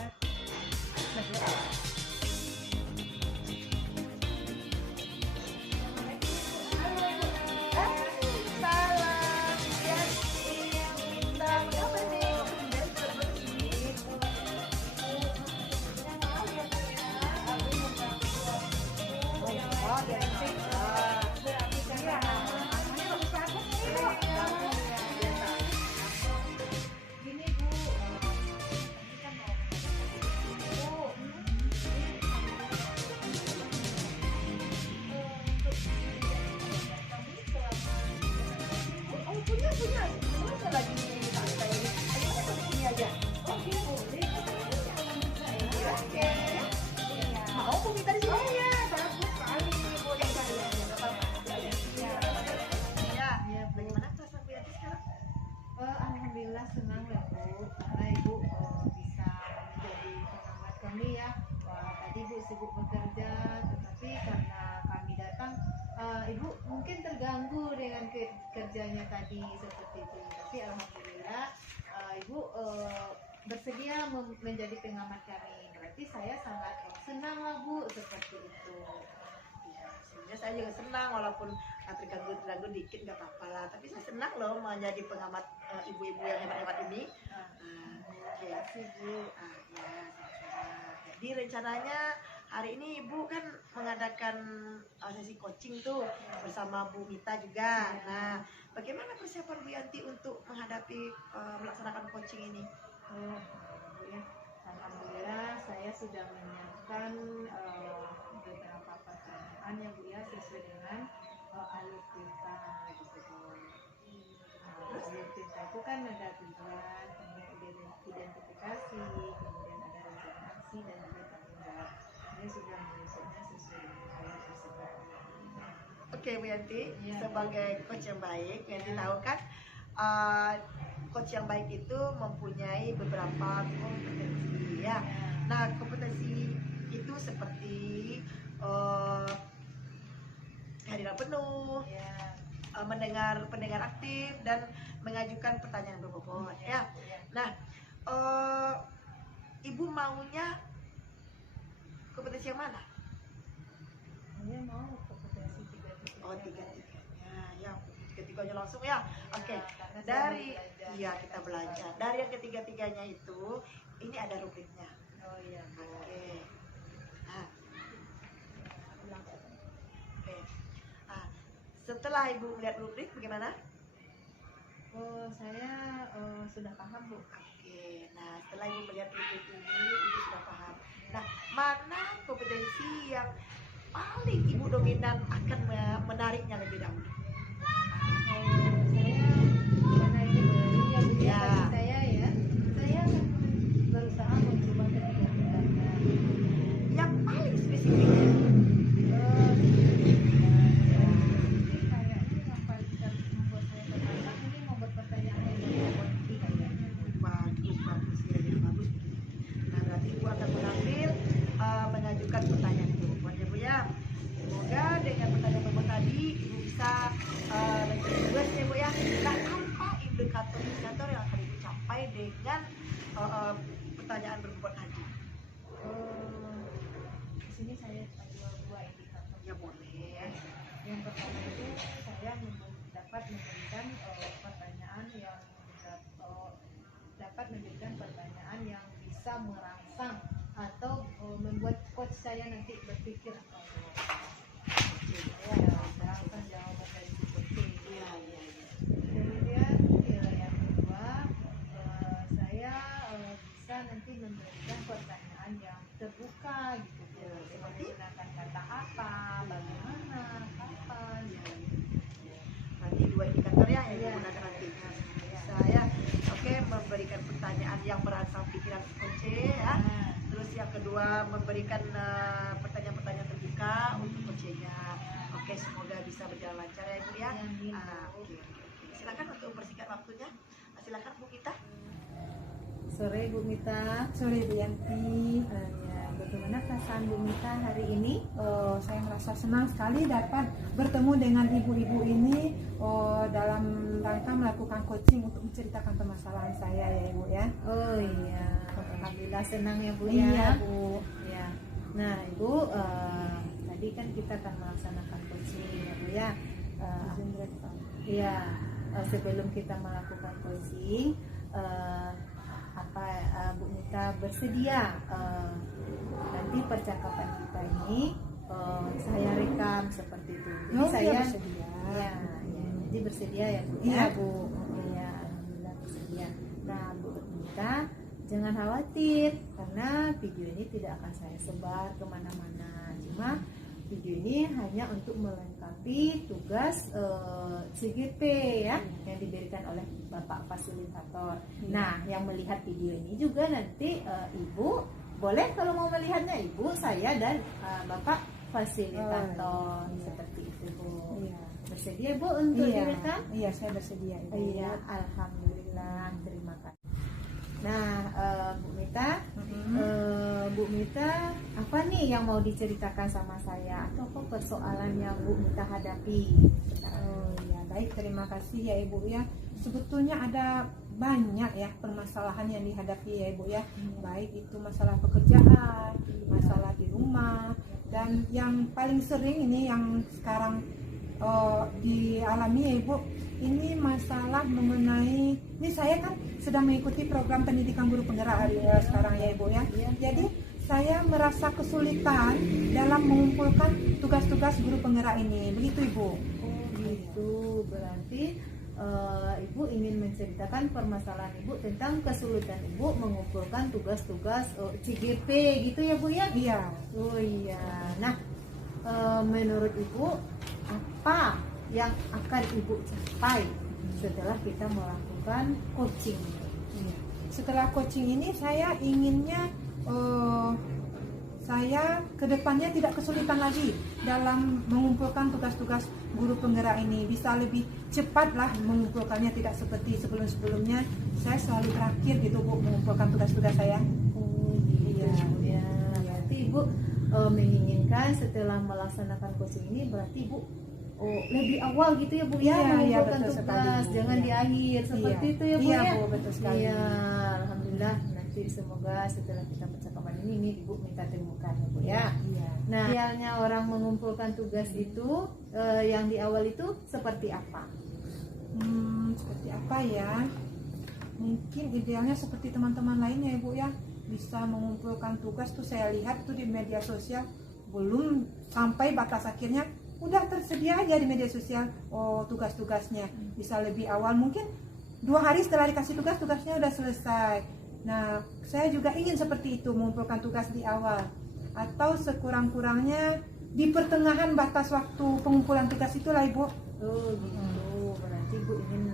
Salam, ya, Minta apa nih? Dan bersih. Oh, ya. Gini Bu, tadi kan mau Bu, Oh, punya. Masa lagi santai ini? Ayo kita sini aja. oh iya boleh. Oke. Mau Bu minta di sini? Oh iya, bagus sekali. Boleh saya. Ya. Bagaimana perasaan Bu Yanti sekarang? Alhamdulillah senang ya Bu, karena Ibu bisa menjadi pengamat kami ya. Wah, tadi Bu sibuk bekerja, tetapi karena kami datang, Ibu mungkin terganggu dengan kerjanya tadi seperti itu. Tapi alhamdulillah Ibu bersedia menjadi pengamat kami. Berarti saya sangat senang lah Bu seperti itu. Ya, sebenarnya saya juga senang walaupun terganggu dikit nggak apa-apa lah. Tapi saya senang loh menjadi pengamat ibu-ibu yang hebat-hebat ini. Oke. Terima kasih Bu. Ya, sama-sama. Jadi rencananya hari ini Ibu kan mengadakan sesi coaching tuh bersama Bu Mita juga. Nah, bagaimana persiapan Bu Yanti untuk menghadapi melaksanakan coaching ini? Bu ya, alhamdulillah saya sudah menyiapkan beberapa pertanyaan yang Bu ya sesuai dengan alur kita gitu Bu. Alur kita itu kan ada tujuan, kemudian identifikasi, kemudian ada rencana aksi, dan juga tanggung jawab. Saya sudah menyusunnya sesuai dengan alur tersebut. Oke Bu Yanti, Iya. sebagai coach yang baik, Bu Yanti tahu kan coach yang baik itu mempunyai beberapa kompetensi ya. Nah, kompetensi itu seperti kehadiran penuh, Ya, pendengar aktif, dan mengajukan pertanyaan berbobot ya. Nah, Ibu maunya kompetensi yang mana? saya mau kompetensi tiga-tiganya. Oh, tiga-tiganya ya, tiga-tiganya langsung ya. Oke. Karena saya Dari mau belajar. iya kita belajar. Dari yang ketiga-tiganya itu ini ada rubriknya. Oh iya Bu. Oke. Nah, oke. Nah, setelah Ibu melihat rubrik bagaimana? Saya sudah paham Bu. Oke, nah setelah Ibu melihat video ini, Ibu sudah paham. Nah, mana kompetensi yang paling Ibu dominan akan menariknya lebih dahulu? Saya karena ini baru ya Bu ya, Ya. bagi saya ya, saya akan berusaha mencoba ketiga-tiganya. Yang paling spesifiknya? Kayaknya yang paling membuat saya tertarik ini membuat pertanyaan yang lebih kayaknya. Bagus ya, yang bagus. Nah, berarti Ibu akan mengambil mengajukan pertanyaan itu. Buat ya Bu ya. Semoga dengan pertanyaan tadi Ibu bisa lebih luas ya Bu ya. Nah, apa indikator yang akan Ibu capai dengan pertanyaan berbobot tadi? Di sini saya ada dua indikator. Ya boleh. Yang pertama itu saya dapat memberikan pertanyaan yang dapat memberikan pertanyaan yang bisa merangsang atau membuat coach saya nanti berpikir saya merangsang jawaban dari si coach. Iya, iya, iya. Kemudian yang kedua saya bisa nanti memberikan pertanyaan yang terbuka gitu Bu. Seperti menggunakan kata apa, bagaimana, kapan. Nanti dua indikator ya yang Iya. digunakan nantinya. Saya oke memberikan pertanyaan yang merangsang pikiran coach ya. Nah, Terus yang kedua memberikan pertanyaan-pertanyaan terbuka untuk coachnya. Oke, semoga bisa berjalan lancar ya Ibu ya. Amin. Oke. Silakan untuk mempersingkat waktunya. Silakan Bu kita. Sore Bu Mita. Sore Bu Yanti. Ya, bagaimana perasaan Bu Mita hari ini? Saya merasa senang sekali dapat bertemu dengan ibu-ibu ini dalam rangka melakukan coaching untuk menceritakan permasalahan saya ya Ibu ya. Oh iya, alhamdulillah senang ya Bu Iya ya. Bu. Ya. Nah Ibu, tadi kan kita akan melaksanakan coaching ya Bu ya. Iya, sebelum kita melakukan coaching, Bu Mita bersedia nanti percakapan kita ini saya rekam seperti itu. Jadi Oh, saya dia bersedia. ya, jadi bersedia ya Bu. Iya ya? Bu. Iya, alhamdulillah bersedia. Nah Bu Mita jangan khawatir karena video ini tidak akan saya sebar kemana-mana. Cuma video ini hanya untuk melengkapi tugas CGP ya yang diberikan oleh Bapak Fasilitator. Nah, yang melihat video ini juga nanti Ibu boleh kalau mau melihatnya Ibu, saya dan Bapak Fasilitator seperti itu Bu. Iya. Bersedia Bu untuk Iya. direkam? Iya, saya bersedia Ibu. Iya, alhamdulillah, terima kasih. Nah, Bu Mita, Bu Mita, apa nih yang mau diceritakan sama saya atau apa persoalan yang Bu Mita hadapi? Oh ya, baik, terima kasih ya Ibu ya. Sebetulnya ada banyak ya permasalahan yang dihadapi ya Ibu ya. Baik itu masalah pekerjaan, masalah di rumah, dan yang paling sering ini yang sekarang dialami ya Ibu, ini masalah mengenai, ini saya kan sedang mengikuti program pendidikan guru penggerak sekarang ya Ibu ya. Jadi saya merasa kesulitan dalam mengumpulkan tugas-tugas guru penggerak ini, begitu Ibu. Oh gitu, berarti Ibu ingin menceritakan permasalahan Ibu tentang kesulitan Ibu mengumpulkan tugas-tugas CGP gitu ya Bu ya? Iya. Oh iya. Nah, menurut Ibu apa yang akan Ibu capai setelah kita melakukan coaching? Iya. Setelah coaching ini saya inginnya saya kedepannya tidak kesulitan lagi dalam mengumpulkan tugas-tugas guru penggerak ini, bisa lebih cepat lah mengumpulkannya, tidak seperti sebelum-sebelumnya saya selalu terakhir gitu Bu mengumpulkan tugas-tugas saya. Oh gitu Iya. ya. Berarti Ibu menginginkan setelah melaksanakan coaching ini berarti Ibu lebih awal gitu ya Bu ya Iya, mengumpulkan betul tugas, sekali, Bu. jangan Iya. di akhir seperti Iya. itu ya Bu Iya, ya. Bu, betul sekali. Iya, alhamdulillah nanti semoga setelah kita percakapan ini Ibu minta temukan ya Bu ya. Iya. Nah, idealnya orang mengumpulkan tugas itu yang di awal itu seperti apa? Seperti apa ya? Mungkin idealnya seperti teman-teman lainnya Ibu ya, bisa mengumpulkan tugas tuh saya lihat tuh di media sosial, belum sampai batas akhirnya udah tersedia aja di media sosial tugas-tugasnya. Bisa lebih awal, mungkin 2 hari setelah dikasih tugas, tugasnya udah selesai. Nah, saya juga ingin seperti itu, mengumpulkan tugas di awal. Atau sekurang-kurangnya di pertengahan batas waktu pengumpulan tugas itu lah, Ibu. Oh gitu, berarti Bu ingin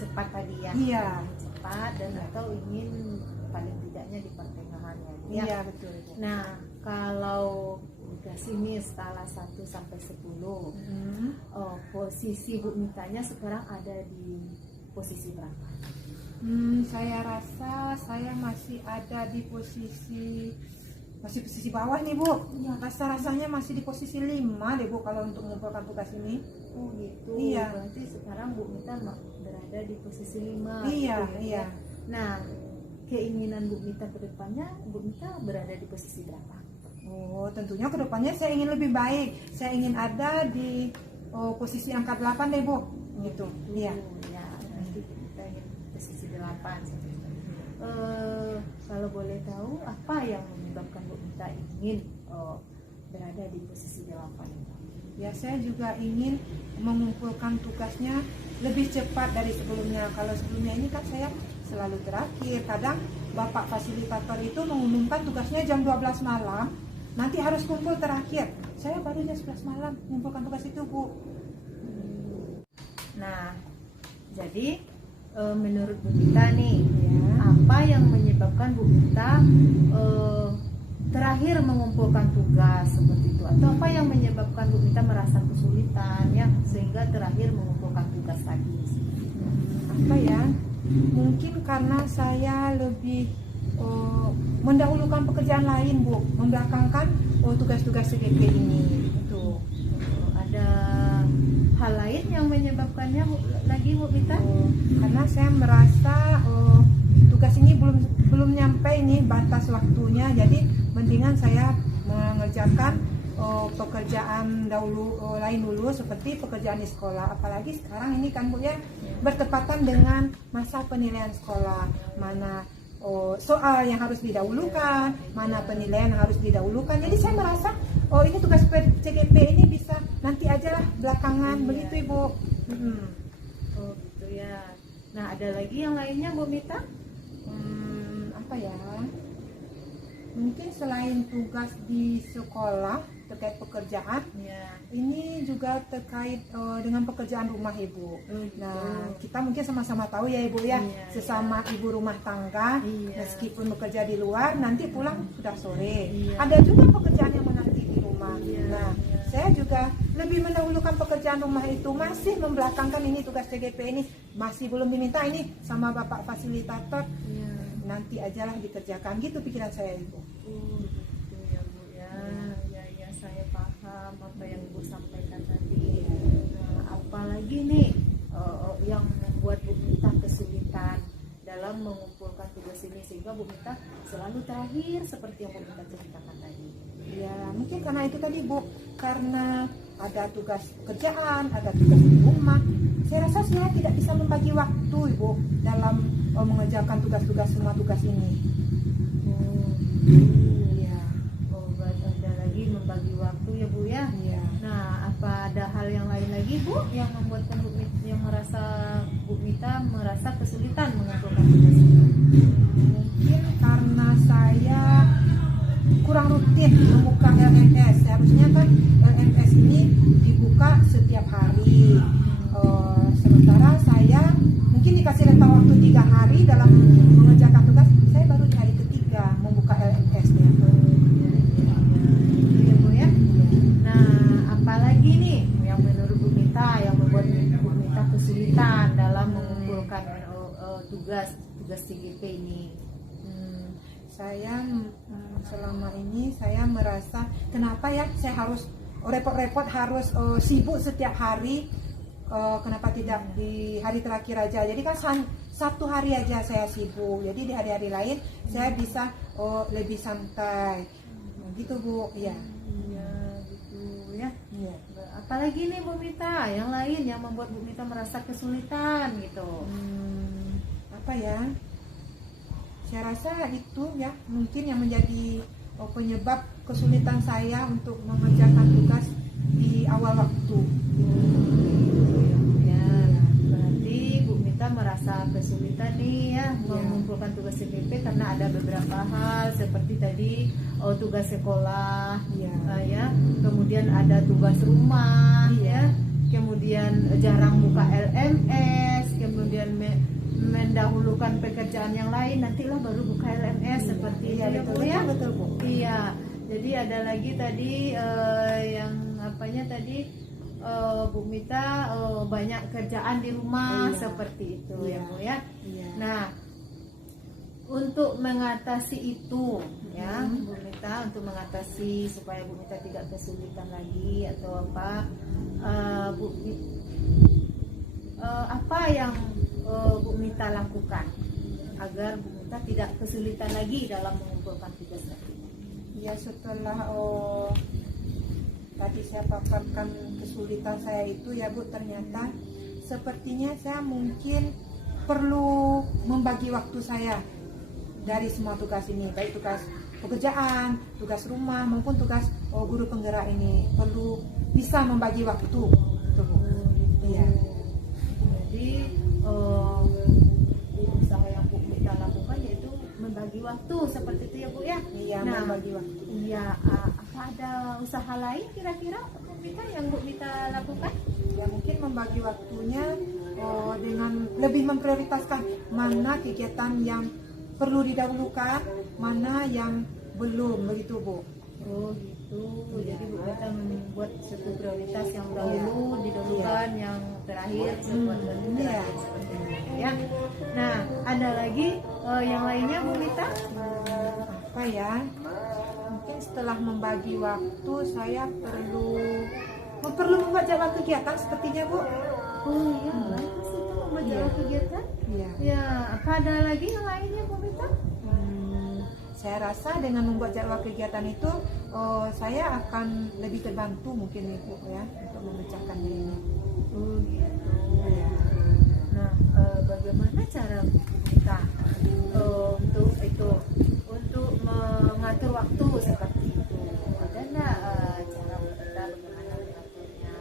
cepat tadi ya? Iya. Cepat dan atau ingin paling tidaknya di pertengahannya. Ya? Iya, betul. Ibu. Nah, kalau dikasih nih skala 1 sampai 10, posisi Bu Mitanya sekarang ada di posisi berapa? Saya rasa saya masih ada di posisi bawah nih, Bu. Rasa-rasanya masih di posisi 5 deh, Bu, kalau untuk mengumpulkan tugas ini. Oh gitu. Iya. Berarti sekarang Bu Mita berada di posisi 5. Iya, gitu ya. iya. Nah, keinginan Bu Mita ke depannya, Bu Mita berada di posisi berapa? Oh, tentunya kedepannya saya ingin lebih baik. Saya ingin ada di posisi angka 8 deh, Bu. Gitu. Iya. Ya, nanti kita ingin posisi 8. Kalau boleh tahu apa yang menyebabkan Bu Mita ingin berada di posisi 8 itu? Ya, saya juga ingin mengumpulkan tugasnya lebih cepat dari sebelumnya. Kalau sebelumnya ini kan saya selalu terakhir. Kadang Bapak fasilitator itu mengumumkan tugasnya jam 12 malam, nanti harus kumpul terakhir. Saya baru jam 11 malam mengumpulkan tugas itu, Bu. Nah, jadi menurut Bu Mita nih, apa yang menyebabkan Bu Mita terakhir mengumpulkan tugas seperti itu, atau apa yang menyebabkan Bu Mita merasa kesulitan ya sehingga terakhir mengumpulkan tugas tadi? Apa ya? Mungkin karena saya lebih mendahulukan pekerjaan lain, Bu, membelakangkan tugas-tugas CGP ini. Itu. Ada hal lain yang menyebabkannya lagi Bu Mita? Karena saya merasa tugas ini belum nyampe ini batas waktunya, jadi mendingan saya mengerjakan pekerjaan lain dulu seperti pekerjaan di sekolah. Apalagi sekarang ini kan, Bu, ya bertepatan dengan masa penilaian sekolah, mana soal yang harus didahulukan, mana penilaian yang harus didahulukan. Jadi saya merasa ini tugas CGP ini bisa nanti aja lah belakangan, begitu, Ibu. Oh gitu ya. Nah, ada lagi yang lainnya Bu Mita? Apa ya? Mungkin selain tugas di sekolah terkait pekerjaan, ini juga terkait dengan pekerjaan rumah, Ibu. Nah, kita mungkin sama-sama tahu ya, Ibu ya, sesama ibu rumah tangga, meskipun bekerja di luar, nanti pulang sudah sore. Ada juga pekerjaan yang menanti di rumah. Nah, saya juga lebih mendahulukan pekerjaan rumah itu, masih membelakangkan ini tugas CGP ini, masih belum diminta ini sama Bapak fasilitator. Nanti ajalah dikerjakan, gitu pikiran saya, Ibu. Gitu ya, Bu ya. Ya, saya paham apa yang Ibu sampaikan tadi. Nah, apalagi nih yang membuat Bu Mita kesulitan dalam mengumpulkan tugas ini sehingga Bu Mita selalu terakhir seperti yang Bu Mita ceritakan tadi? Ya, mungkin karena itu tadi, Bu, karena ada tugas pekerjaan, ada tugas di rumah. Saya rasa saya tidak bisa membagi waktu, Ibu, dalam mengerjakan tugas-tugas semua tugas ini. Iya. Berarti ada lagi membagi waktu ya, Bu ya. Iya. Nah, apa ada hal yang lain lagi, Bu, yang membuatkan Bu Mita, yang Bu Mita merasa kesulitan mengumpulkan tugas ini? Mungkin karena saya kurang rutin membuka LMS. Seharusnya kan LMS ini dibuka setiap hari. Sementara saya mungkin dikasih rentang waktu 3 hari dalam mengerjakan tugas, saya baru di hari ketiga membuka LMS-nya. Iya, Bu ya. Nah, apalagi nih yang menurut Bu Mita yang membuat Bu Mita kesulitan dalam mengumpulkan tugas CGP ini? Saya selama ini saya merasa kenapa ya saya harus repot-repot harus sibuk setiap hari. Kenapa tidak di hari terakhir aja? Jadi kan satu hari aja saya sibuk. Jadi di hari-hari lain saya bisa lebih santai. Gitu, Bu. Iya. Iya, gitu ya. Iya. Apalagi nih Bu Mita, yang lain yang membuat Bu Mita merasa kesulitan gitu? Apa ya? Saya rasa itu ya mungkin yang menjadi penyebab kesulitan saya untuk mengerjakan tugas di awal waktu. Ya, berarti Bu Mita merasa kesulitan nih ya mengumpulkan tugas CPP karena ada beberapa hal seperti tadi tugas sekolah ya, kemudian ada tugas rumah ya, kemudian jarang buka LMS, kemudian mendahulukan pekerjaan yang lain, nantilah baru buka LMS seperti itu ya Bu ya. Betul Bu. Iya, jadi ada lagi tadi yang apanya tadi Bu Mita banyak kerjaan di rumah seperti itu ya Bu ya. Nah, untuk mengatasi itu ya Bu Mita, untuk mengatasi supaya Bu Mita tidak kesulitan lagi atau apa, apa yang Bu Mita lakukan agar Bu Mita tidak kesulitan lagi dalam mengumpulkan tugas tadi? Ya, setelah tadi saya paparkan kesulitan saya itu ya Bu, ternyata sepertinya saya mungkin perlu membagi waktu saya dari semua tugas ini, baik tugas pekerjaan, tugas rumah maupun tugas guru penggerak ini, perlu bisa membagi waktu tuh Bu. Iya. Jadi usaha yang Bu Mita lakukan yaitu membagi waktu seperti itu ya Bu ya. Iya, nah, membagi waktu. Iya, apa ada usaha lain kira-kira Bu Mita yang Bu Mita lakukan? Ya, mungkin membagi waktunya dengan lebih memprioritaskan mana kegiatan yang perlu didahulukan, mana yang belum, begitu Bu. Oh gitu, jadi Bu Mita membuat satu prioritas yang dahulu didahulukan, yang terakhir seperti itu ya. Nah, ada lagi yang lainnya Bu Mita? Apa ya? Mungkin setelah membagi waktu saya perlu membuat jadwal kegiatan sepertinya Bu. Oh iya, bagus itu membuat jadwal kegiatan. Iya. Ya, apa ada lagi yang lainnya Bu Mita? Saya rasa dengan membuat jadwal kegiatan itu saya akan lebih terbantu mungkin Ibu ya untuk memecahkan ini. Oh gitu. Iya. Nah, bagaimana cara kita untuk itu, untuk mengatur waktu seperti itu? Ada nggak cara kita bagaimana mengaturnya?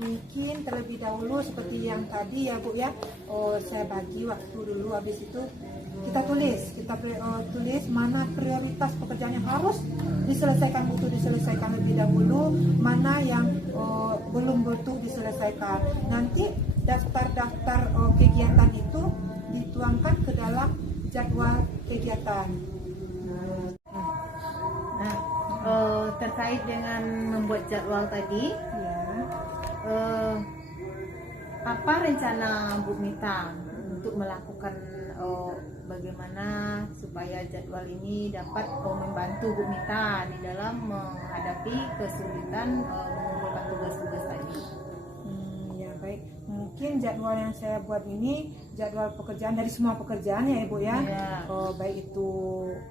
Mungkin terlebih dahulu seperti yang tadi ya Bu ya, saya bagi waktu dulu, habis itu kita tulis mana prioritas pekerjaan yang harus diselesaikan, butuh diselesaikan lebih dahulu, mana yang belum butuh diselesaikan. Nanti daftar-daftar kegiatan itu dituangkan ke dalam jadwal kegiatan. Nah, terkait dengan membuat jadwal tadi, apa rencana Bu Mita untuk melakukan bagaimana supaya jadwal ini dapat membantu Bu Mita di dalam menghadapi kesulitan mengumpulkan tugas-tugas tadi? Ya baik, mungkin jadwal yang saya buat ini jadwal pekerjaan dari semua pekerjaan ya Ibu ya. Baik itu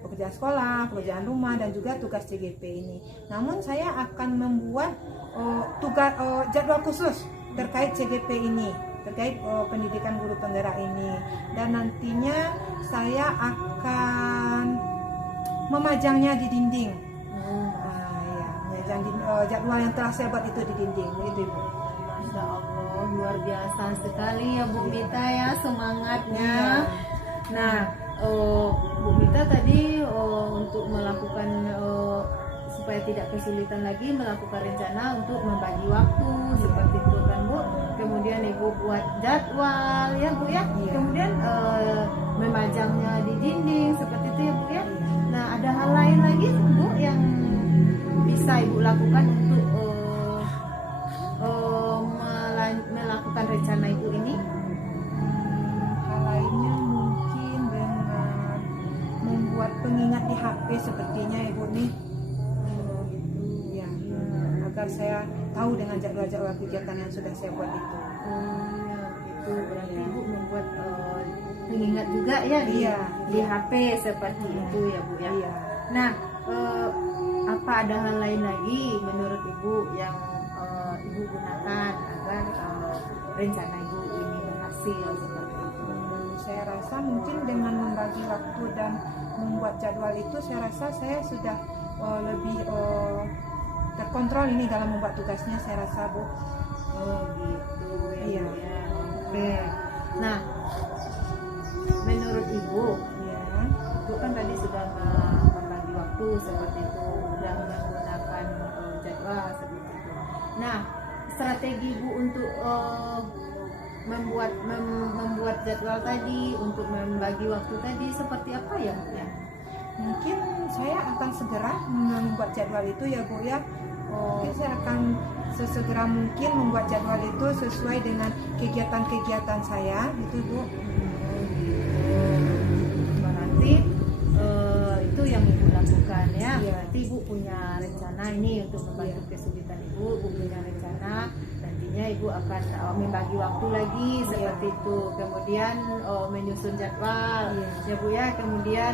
pekerjaan sekolah, pekerjaan rumah, dan juga tugas CGP ini. Namun saya akan membuat tugas jadwal khusus terkait CGP ini, terkait pendidikan guru penggerak ini, dan nantinya saya akan memajangnya di dinding. Jadwal yang telah saya buat itu di dinding, begitu Ibu. Masya Allah, luar biasa sekali ya Bu Mita ya, semangatnya. Nah, Bu Mita tadi untuk melakukan supaya tidak kesulitan lagi, melakukan rencana untuk membagi waktu seperti itu kan Bu. Kemudian Ibu buat jadwal ya Bu ya. Kemudian memajangnya di dinding seperti itu ya Bu ya. Nah, ada hal lain lagi Bu yang bisa Ibu lakukan untuk melakukan rencana Ibu ini? Hal lainnya mungkin dengan membuat pengingat di HP sepertinya Ibu nih. Agar saya tahu dengan jadwal-jadwal kegiatan yang sudah saya buat itu. Itu berarti Ibu membuat pengingat juga ya di HP seperti itu ya Bu ya. Nah, apa ada hal lain lagi menurut Ibu yang Ibu gunakan agar rencana Ibu ini berhasil seperti itu? Saya rasa mungkin dengan membagi waktu dan membuat jadwal itu, saya rasa saya sudah lebih terkontrol ini dalam membuat tugasnya, saya rasa Bu. Oh gitu Iya. Ya. Oke. Nah, menurut Ibu, Ya. Ibu kan tadi sudah membagi waktu seperti itu, sudah menggunakan jadwal seperti itu. Nah, strategi Ibu untuk membuat jadwal tadi, untuk membagi waktu tadi seperti apa ya? Mungkin saya akan segera membuat jadwal itu ya Bu ya. Mungkin saya akan sesegera mungkin membuat jadwal itu sesuai dengan kegiatan-kegiatan saya itu Bu. Berarti itu yang Ibu lakukan ya. Iya. Berarti Ibu punya rencana ini untuk membantu kesulitan Ibu. Ibu punya rencana, nantinya Ibu akan membagi waktu lagi seperti itu. Kemudian menyusun jadwal ya Bu ya. Kemudian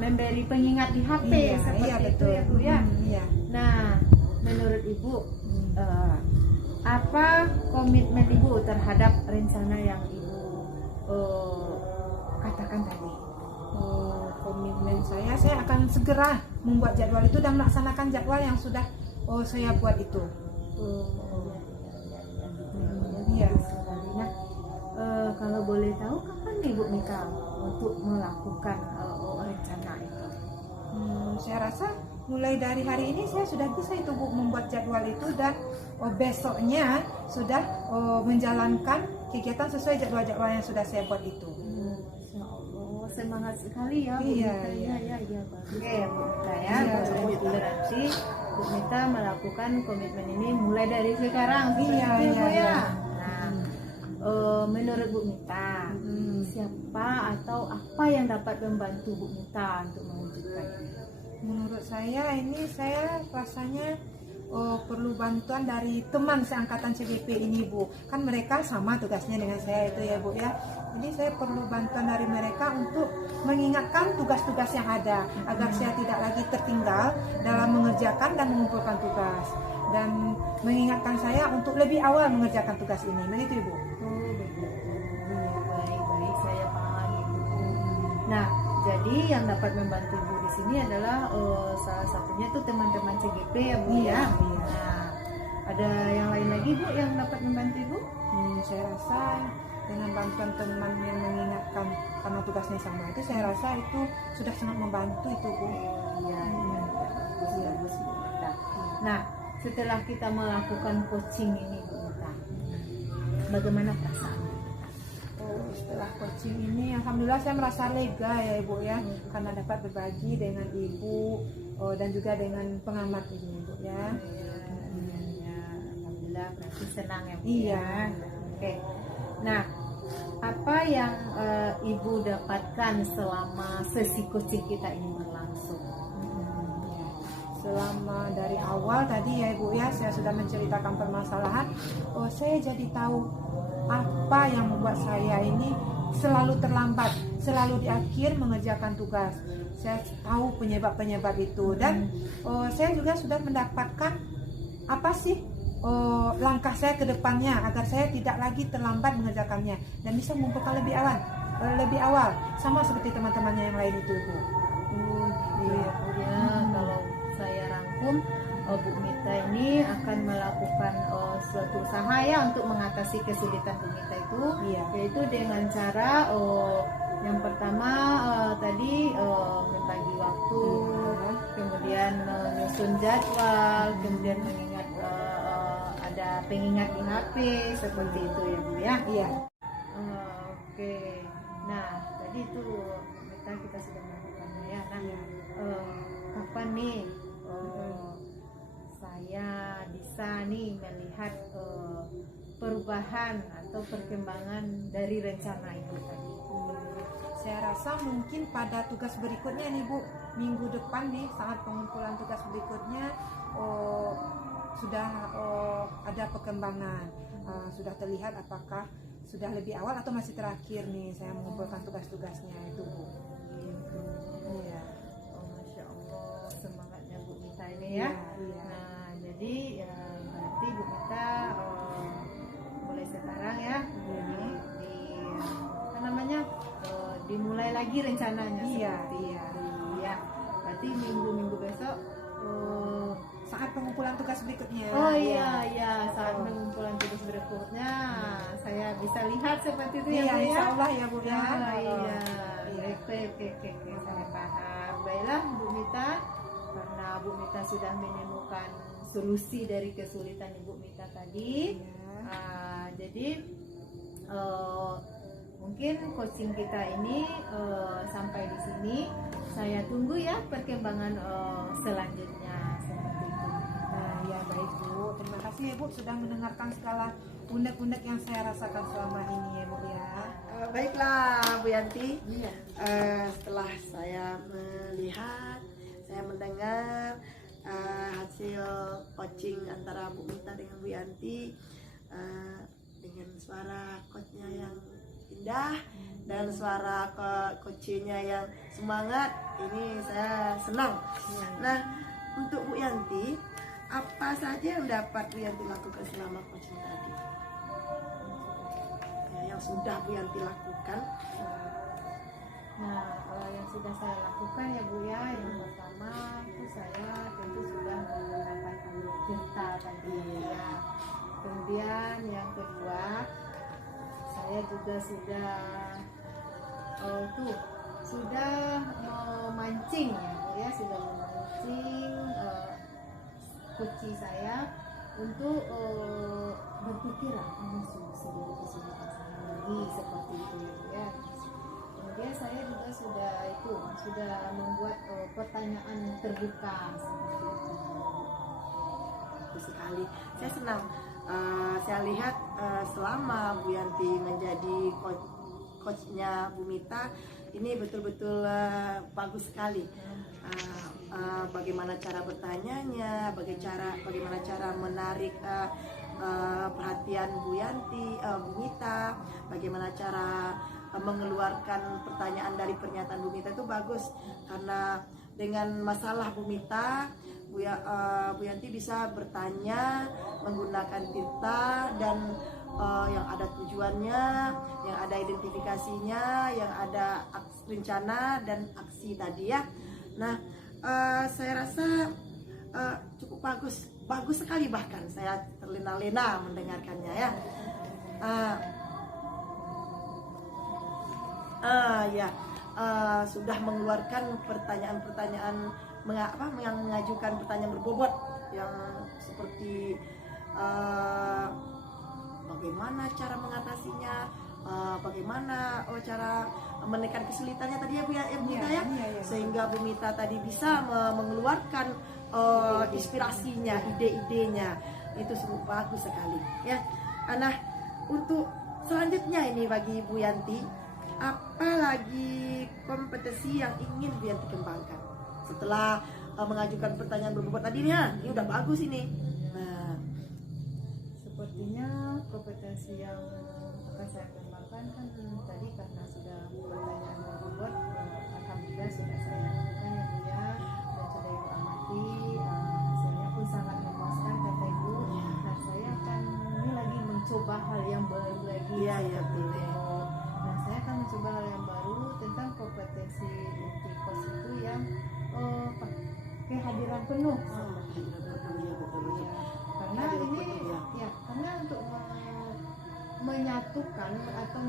memberi pengingat di HP seperti itu ya Bu ya. Iya. Nah, menurut Ibu apa komitmen Ibu terhadap rencana yang Ibu katakan tadi? Komitmen saya akan segera membuat jadwal itu dan melaksanakan jadwal yang sudah saya buat itu. Iya. Nah, kalau boleh tahu kapan Ibu Mika untuk melakukan rencana itu? Saya rasa mulai dari hari ini saya sudah bisa itu Bu membuat jadwal itu dan besoknya sudah menjalankan kegiatan sesuai jadwal-jadwal yang sudah saya buat itu. Masya Allah, semangat sekali ya Bu Iya, Mita. iya. Iya. Oke ya Bu Mita ya. Iya. Berarti Bu Mita melakukan komitmen ini mulai dari sekarang. Iya, Seperti itu, iya, Bu ya. iya. Nah, menurut Bu Mita, siapa atau apa yang dapat membantu Bu Mita untuk mewujudkan ini? Menurut saya ini saya rasanya perlu bantuan dari teman seangkatan CGP ini Bu. Kan mereka sama tugasnya dengan saya itu ya Bu ya. Jadi saya perlu bantuan dari mereka untuk mengingatkan tugas-tugas yang ada agar saya tidak lagi tertinggal dalam mengerjakan dan mengumpulkan tugas dan mengingatkan saya untuk lebih awal mengerjakan tugas ini. Begitu Ibu. Baik, saya paham Ibu. Nah, jadi yang dapat membantu Ibu di sini adalah salah satunya tuh teman-teman CGP ya Bu ya. Iya. Nah, ada yang lain lagi Bu yang dapat membantu Ibu? Saya rasa dengan bantuan teman yang mengingatkan karena tugasnya sama itu saya rasa itu sudah sangat membantu itu Bu. Iya. Bagus Bu Mita. Nah, setelah kita melakukan coaching ini Bu Mita, bagaimana perasaan? Setelah coaching ini alhamdulillah saya merasa lega ya Ibu ya karena dapat berbagi dengan Ibu dan juga dengan pengamat ini Ibu ya. Alhamdulillah berarti senang ya Bu. Iya. Oke. Nah, apa yang Ibu dapatkan selama sesi coaching kita ini berlangsung? Selama dari awal tadi ya Ibu ya saya sudah menceritakan permasalahan. Saya jadi tahu apa yang membuat saya ini selalu terlambat, selalu di akhir mengerjakan tugas. Saya tahu penyebab-penyebab itu dan saya juga sudah mendapatkan apa sih langkah saya ke depannya agar saya tidak lagi terlambat mengerjakannya dan bisa mengumpulkan lebih awal sama seperti teman-temannya yang lain itu Bu. Iya. Kalau saya rangkum, Bu Mita ini akan melakukan suatu usaha ya untuk mengatasi kesulitan Bu Mita itu, yaitu dengan cara yang pertama tadi membagi waktu, kemudian menyusun jadwal, kemudian mengingat ada pengingat di HP seperti itu ya Bu ya. Iya. Oke. Nah, tadi itu kita sudah melakukannya ya. Nah, kapan nih saya bisa nih melihat perubahan atau perkembangan dari rencana itu tadi? Saya rasa mungkin pada tugas berikutnya nih Bu, minggu depan nih saat pengumpulan tugas berikutnya sudah ada perkembangan, sudah terlihat apakah sudah lebih awal atau masih terakhir nih saya mengumpulkan tugas-tugasnya itu Bu. Iya. Masya Allah, semangatnya Bu Mita ini ya. Iya. Nah, jadi berarti Bu Mita mulai sekarang ya apa namanya dimulai lagi rencananya. Iya, seperti iya. itu. Ya. Berarti minggu-minggu besok saat pengumpulan tugas berikutnya. Oh iya, saat pengumpulan tugas berikutnya saya bisa lihat seperti itu ya Iya, Bu ya. insya Allah ya Bu ya. Ah, iya. Iya. Oke, saya paham. Baiklah Bu Mita, karena Bu Mita sudah menemukan solusi dari kesulitan Ibu Mita tadi. Iya. Jadi mungkin coaching kita ini sampai di sini. Saya tunggu ya perkembangan selanjutnya seperti itu. Nah, ya baik Bu. Terima kasih ya Bu sudah mendengarkan segala unek-unek yang saya rasakan selama ini ya Bu ya. Baiklah Bu Yanti, Iya. setelah saya melihat, saya mendengar hasil coaching antara Bu Mita dengan Bu Yanti, dengan suara coachnya yang indah dan suara coachnya yang semangat, ini saya senang. Nah, untuk Bu Yanti, apa saja yang dapat Bu Yanti lakukan selama coaching tadi? Ya, yang sudah Bu Yanti lakukan. Nah, kalau yang sudah saya lakukan ya Bu ya, yang pertama itu saya tentu sudah menggunakan tinta tadi ya. Kemudian yang kedua, saya juga sudah memancing ya Bu ya, sudah memancing kuci saya untuk berpikiran solusi dari kesulitan saya lagi seperti itu ya. Kemudian saya juga sudah membuat pertanyaan terbuka seperti itu. Bagus sekali, saya senang. Saya lihat selama Bu Yanti menjadi coachnya Bu Mita, ini betul-betul bagus sekali. Bagaimana cara bertanyanya, bagaimana cara menarik perhatian Bu Yanti, Bu Mita, bagaimana cara mengeluarkan pertanyaan dari pernyataan Bu Mita itu bagus, karena dengan masalah Bu Mita, Bu Yanti bisa bertanya menggunakan tinta dan yang ada tujuannya, yang ada identifikasinya, yang ada rencana dan aksi tadi ya. Nah, saya rasa cukup bagus sekali, bahkan saya terlena-lena mendengarkannya ya. Sudah mengeluarkan pertanyaan-pertanyaan yang mengajukan pertanyaan berbobot yang seperti bagaimana cara mengatasinya, bagaimana cara menekan kesulitannya tadi ya Bu Mita ya, sehingga Bu Mita tadi bisa mengeluarkan inspirasinya, ide-idenya, itu sungguh bagus sekali ya. Nah, untuk selanjutnya ini bagi Bu Yanti, apa lagi kompetensi yang ingin Bu Yanti kembangkan setelah mengajukan pertanyaan berbobot tadi ya? Ini udah bagus ini. Nah, sepertinya kompetensi yang akan saya kembangkan kan tadi, karena sudah pertanyaan berbobot, alhamdulillah sudah saya lakukan ya Bu ya, dan sudah Ibu amati, hasilnya pun sangat memuaskan kata Ibu. Nah, saya akan ini lagi mencoba hal yang baru lagi. Iya boleh. Nah, saya akan mencoba hal yang baru tentang kompetensi intikos itu yang kehadiran penuh. Karena ini ya, karena untuk menyatukan atau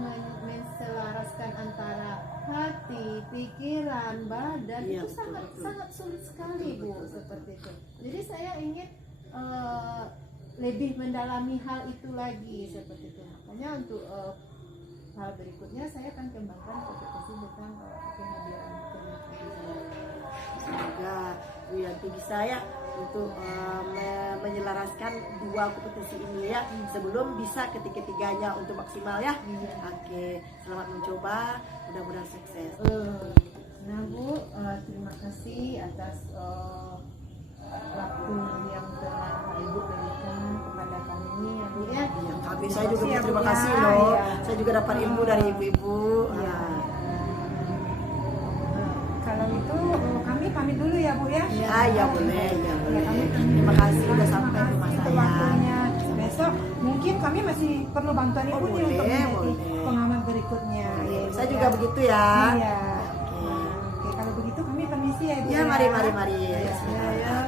menselaraskan antara hati, pikiran, badan, itu sangat sulit sekali Bu, seperti itu. Jadi saya ingin lebih mendalami hal itu lagi seperti itu. Makanya untuk hal berikutnya saya akan kembangkan kompetensi tentang kehadiran penuh. Semoga Bu Yanti bisa ya untuk menyelaraskan dua kompetensi ini ya, sebelum bisa ketiga-tiganya untuk maksimal ya. Oke, selamat mencoba, mudah-mudahan sukses. Nah Bu, terima kasih atas waktu yang telah Ibu berikan kepada kami ya Bu ya. Kami saya juga terima kasih loh. Saya juga dapat ilmu dari ibu-ibu. Kalau itu kami pamit dulu ya Bu ya. Ya boleh. Terima kasih sudah sampai ke rumah saya. Waktunya besok mungkin kami masih perlu bantuan Ibu nih untuk mengikuti pengalaman berikutnya. Saya juga begitu ya. Iya. Oke, kalau begitu kami permisi ya Ibu. Ya, mari. Ya.